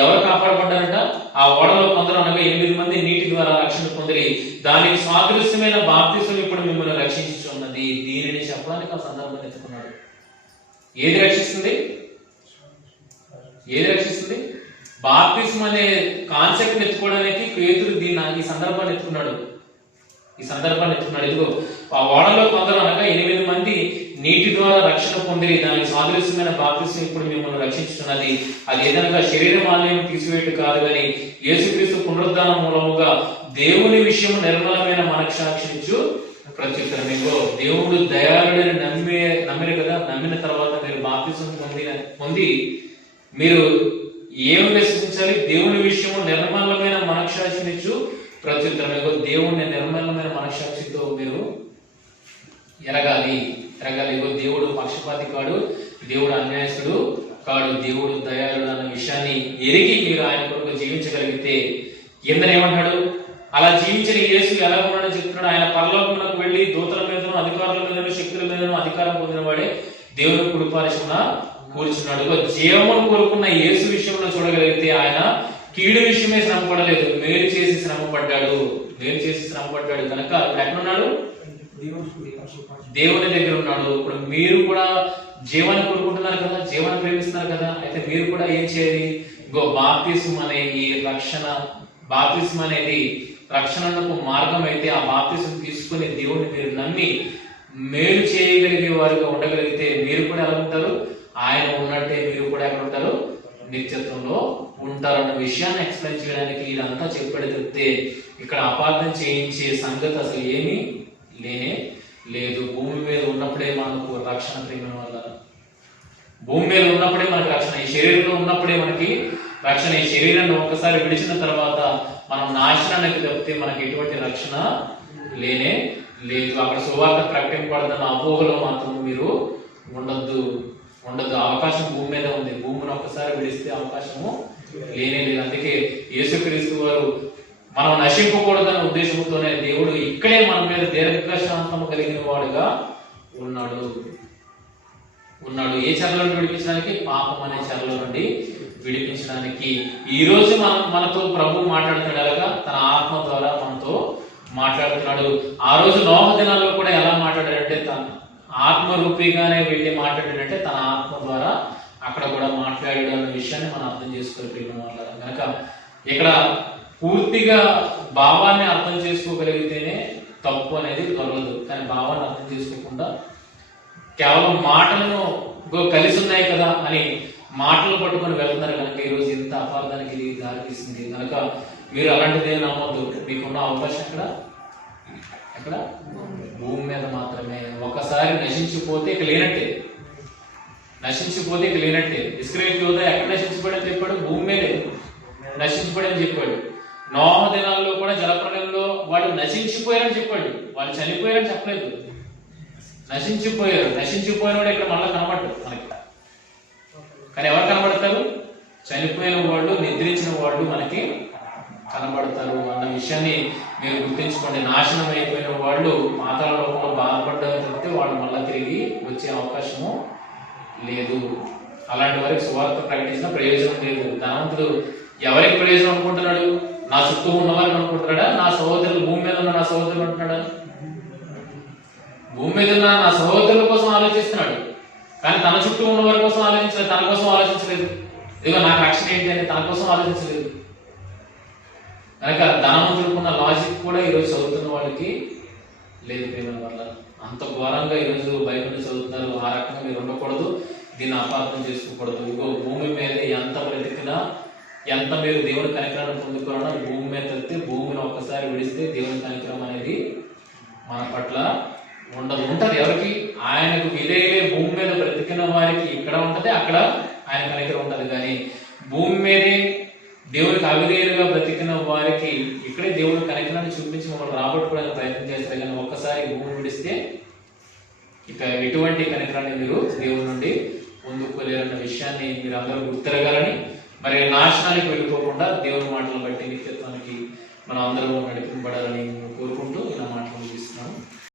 ఎవరు కాపాడబడ్డారంట? ఆ ఓడలో కొందరు అనగా 8 మంది నీటి ద్వారా రక్షణ పొందిరి. దానికి సాదృశ్యమైన బాప్తిసం ఇప్పుడు మిమ్మల్ని రక్షించుచున్నది. దీనిని చెప్పడానికి ఆ సందర్భాన్ని ఎత్తుకున్నాడు. ఏది రక్షిస్తుంది? బాప్తిసం అనే కాన్సెప్ట్ ఎత్తుకోవడానికి పేతురు ఈ సందర్భాన్ని ఎత్తుకున్నాడు. ఇదిగో ఆ ఓడలో కొందరు అనగా 8 మంది నీటి ద్వారా రక్షణ పొందిరి. దానికి సాదృశ్యమైన బాప్తిసం ఇప్పుడు మిమ్మల్ని రక్షించుతున్నది. అది ఏదనగా శరీర మాలిన్యం తీసివేయటం కాదు, కానీ యేసుక్రీస్తు పునరుద్ధానం మూలముగా దేవుని విషయం నిర్మలమైన మనఃసాక్షినిచ్చు ప్రత్యుత్తరం. మీకు దేవుడు దయాళుడని నమ్మిన కదా, నమ్మిన తర్వాత మీరు బాప్తిసం పొంది మీరు ఏం విశ్వసించాలి? దేవుని విషయము నిర్మలమైన మనఃసాక్షినిచ్చు ప్రత్యుత్తరం. మీకు దేవుని నిర్మలమైన మనఃసాక్షితో మీరు ఎరగాలి. దేవుడు పక్షపాతి కాడు, దేవుడు అన్యాయస్తుడు కాడు, దేవుడు దయాళుడు అన్న విషయాన్ని ఎరిగి మీరు ఆయన కొరకు జీవించగలిగితే, ఏమంటాడు? అలా జీవించిన యేసు ఎలా ఉన్నాడని చెప్తున్నాడు. ఆయన పరలోకమునకు వెళ్లి దూతల మీదను అధికారుల మీదను శక్తుల మీదను అధికారం పొందిన వాడే దేవుని కుడిపార్శ్వన కూర్చున్నాడు. జీవమును కోరుకున్న యేసు విషయంలో చూడగలిగితే ఆయన కీడు విషయమే శ్రమ పడలేదు, మేలు చేసి శ్రమ పడ్డాడు. కనుక ఇప్పుడు ఎక్కడున్నాడు? దేవుని దగ్గర ఉన్నాడు. ఇప్పుడు మీరు కూడా జీవాన్ని కోరుకుంటున్నారు కదా, జీవాన్ని ప్రేమిస్తున్నారు కదా, అయితే మీరు కూడా ఏం చేయాలి? బాప్తిస్మం అనే ఈ రక్షణ, బాప్తిస్మం అనేది రక్షణకు మార్గం అయితే ఆ బాప్తిసం తీసుకుని దేవుడిని మీరు నమ్మి మేలు చేయగలిగే వారుగా ఉండగలిగితే మీరు కూడా ఎలా ఉంటారు? ఆయన ఉన్నట్టే మీరు కూడా ఎక్కడ ఉంటారు? నిత్యత్వంలో ఉంటారన్న విషయాన్ని ఎక్స్ప్లెయిన్ చేయడానికి ఇదంతా చెప్పాడు తప్పితే ఇక్కడ అపార్థం చేయించే సంగతి అసలు ఏమీ లేనే లేదు. భూమి మీద ఉన్నప్పుడే మనకు రక్షణ, ప్రేమ వల్ల భూమి మీద ఉన్నప్పుడే మనకి రక్షణ, ఈ శరీరంలో ఉన్నప్పుడే మనకి రక్షణ. ఈ శరీరాన్ని ఒక్కసారి విడిచిన తర్వాత మనం నాశనానికి తప్పితే మనకి ఎటువంటి రక్షణ లేనే లేదు. అక్కడ సువార్త ప్రకటింపబడుతున్న అపోహలో మాత్రం మీరు ఉండొద్దు. అవకాశం భూమి మీద ఉంది. భూమిని ఒక్కసారి విడిస్తే అవకాశము లేనే లేదు. అందుకే యేసుక్రీస్తు వారు మనం నశింపకూడదనే ఉద్దేశంతోనే దేవుడు ఇక్కడే మన మీద దీర్ఘశాంతము కలిగిన వాడుగా ఉన్నాడు. ఏ చెరలో నుండి విడిపించడానికి? పాపం అనే చెరలో నుండి విడిపించడానికి. ఈ రోజు మనతో ప్రభు మాట్లాడుతున్నాడు. ఎలాగా? తన ఆత్మ ద్వారా మనతో మాట్లాడుతున్నాడు. ఆ రోజు నోహ దినాల్లో కూడా ఎలా మాట్లాడాడంటే తన ఆత్మ రూపీగానే వెళ్ళి మాట్లాడాడంటే తన ఆత్మ ద్వారా అక్కడ కూడా మాట్లాడాడు అన్న విషయాన్ని మనం అర్థం చేసుకోవాలి. కనుక ఇక్కడ పూర్తిగా భావాన్ని అర్థం చేసుకోగలిగితేనే తప్పు అనేది దొరకదు. కానీ భావాన్ని అర్థం చేసుకోకుండా కేవలం మాటలను కలిసి ఉన్నాయి కదా అని మాటలు పట్టుకొని వెళ్తున్నారు కనుక ఈరోజు ఇంత అపార్థానికి ఇది దారితీసింది. కనుక మీరు అలాంటిదే నమ్మొద్దు. మీకున్న అవకాశం ఎక్కడ? భూమి మీద మాత్రమే. ఒకసారి నశించిపోతే ఇక లేనట్టే. ఇస్రాయేల్ యోధ ఎక్కడ నశించిపోయాడని చెప్పాడు? భూమి మీదే నశించిపోయాడని చెప్పాడు. నోహ దినాల్లో కూడా జలప్రలయంలో వాళ్ళు నశించిపోయారని చెప్పాడు. వాళ్ళు చనిపోయారని చెప్పలేదు, నశించిపోయారు. నశించిపోయిన వాడు ఇక్కడ మళ్ళీ కనబడ్డాడు మనకి. కానీ ఎవరు కనబడతారు? చనిపోయిన వాళ్ళు, నిద్రించిన వాళ్ళు మనకి కనబడతారు అన్న విషయాన్ని మీరు గుర్తించుకోండి. నాశనం అయిపోయిన వాళ్ళు పాతాళ లోకంలో బాధపడ్డారని చెప్తే వాళ్ళు మళ్ళీ తిరిగి వచ్చే అవకాశము లేదు. అలాంటి వారికి సువార్త ప్రకటించిన ప్రయోజనం లేదు. ధనవంతుడు ఎవరికి ప్రయోజనం అనుకుంటున్నాడు? నా చుట్టూ ఉన్నవారిని అనుకుంటున్నాడా? నా సహోదరులు, భూమి మీద ఉన్న నా సహోదరులు అంటున్నాడా? భూమి మీద ఉన్న నా సహోదరుల కోసం ఆలోచిస్తున్నాడు. కానీ తన చుట్టూ ఉన్న వారి కోసం ఆలోచించలేదు, తన కోసం ఆలోచించలేదు. ఇదిగో నాకు రక్షణ ఏంటి అని తన కోసం ఆలోచించలేదు. కనుక ధనవంతుడుకున్న లాజిక్ కూడా ఈరోజు చదువుతున్న వాళ్ళకి లేదు. ప్రేమ వల్ల అంత ఘోరంగా ఈరోజు బైబిల్ చదువుతున్నారు. ఆ రకంగా మీరు ఉండకూడదు. దీన్ని అపార్థం చేసుకోకూడదు. ఇదిగో భూమి మీద ఎంత బ్రతికినా, ఎంత మీరు దేవుని కనికరాన్ని పొందుకోవాలన్నా భూమి మీద వెళ్తే, భూమిని ఒక్కసారి విడిస్తే దేవుని కనికరం అనేది మన పట్ల ఉంటది. ఎవరికి? ఆయనకు విధేయులే భూమి మీద బ్రతికిన వారికి ఇక్కడ ఉంటది, అక్కడ ఆయన కనికరం ఉంటది. కానీ భూమి మీదే దేవునికి అవిధేయులుగా బ్రతికిన వారికి ఇక్కడే దేవుని కనికరాన్ని చూపించి మమ్మల్ని రాబట్టుకోవడానికి ప్రయత్నం చేస్తారు. కానీ ఒక్కసారి భూమి విడిస్తే ఇక ఎటువంటి కనికరాన్ని మీరు దేవుని నుండి పొందుకోలేరన్న విషయాన్ని మీరు అందరూ గుర్తిరగాలని, మరి నాశనానికి వెళ్ళిపోకుండా దేవుని మాటలు బట్టి నిత్యత్వానికి మనం అందరూ నడిపింపబడాలని కోరుకుంటూ ఇలా మాటలు ముగిస్తున్నాను.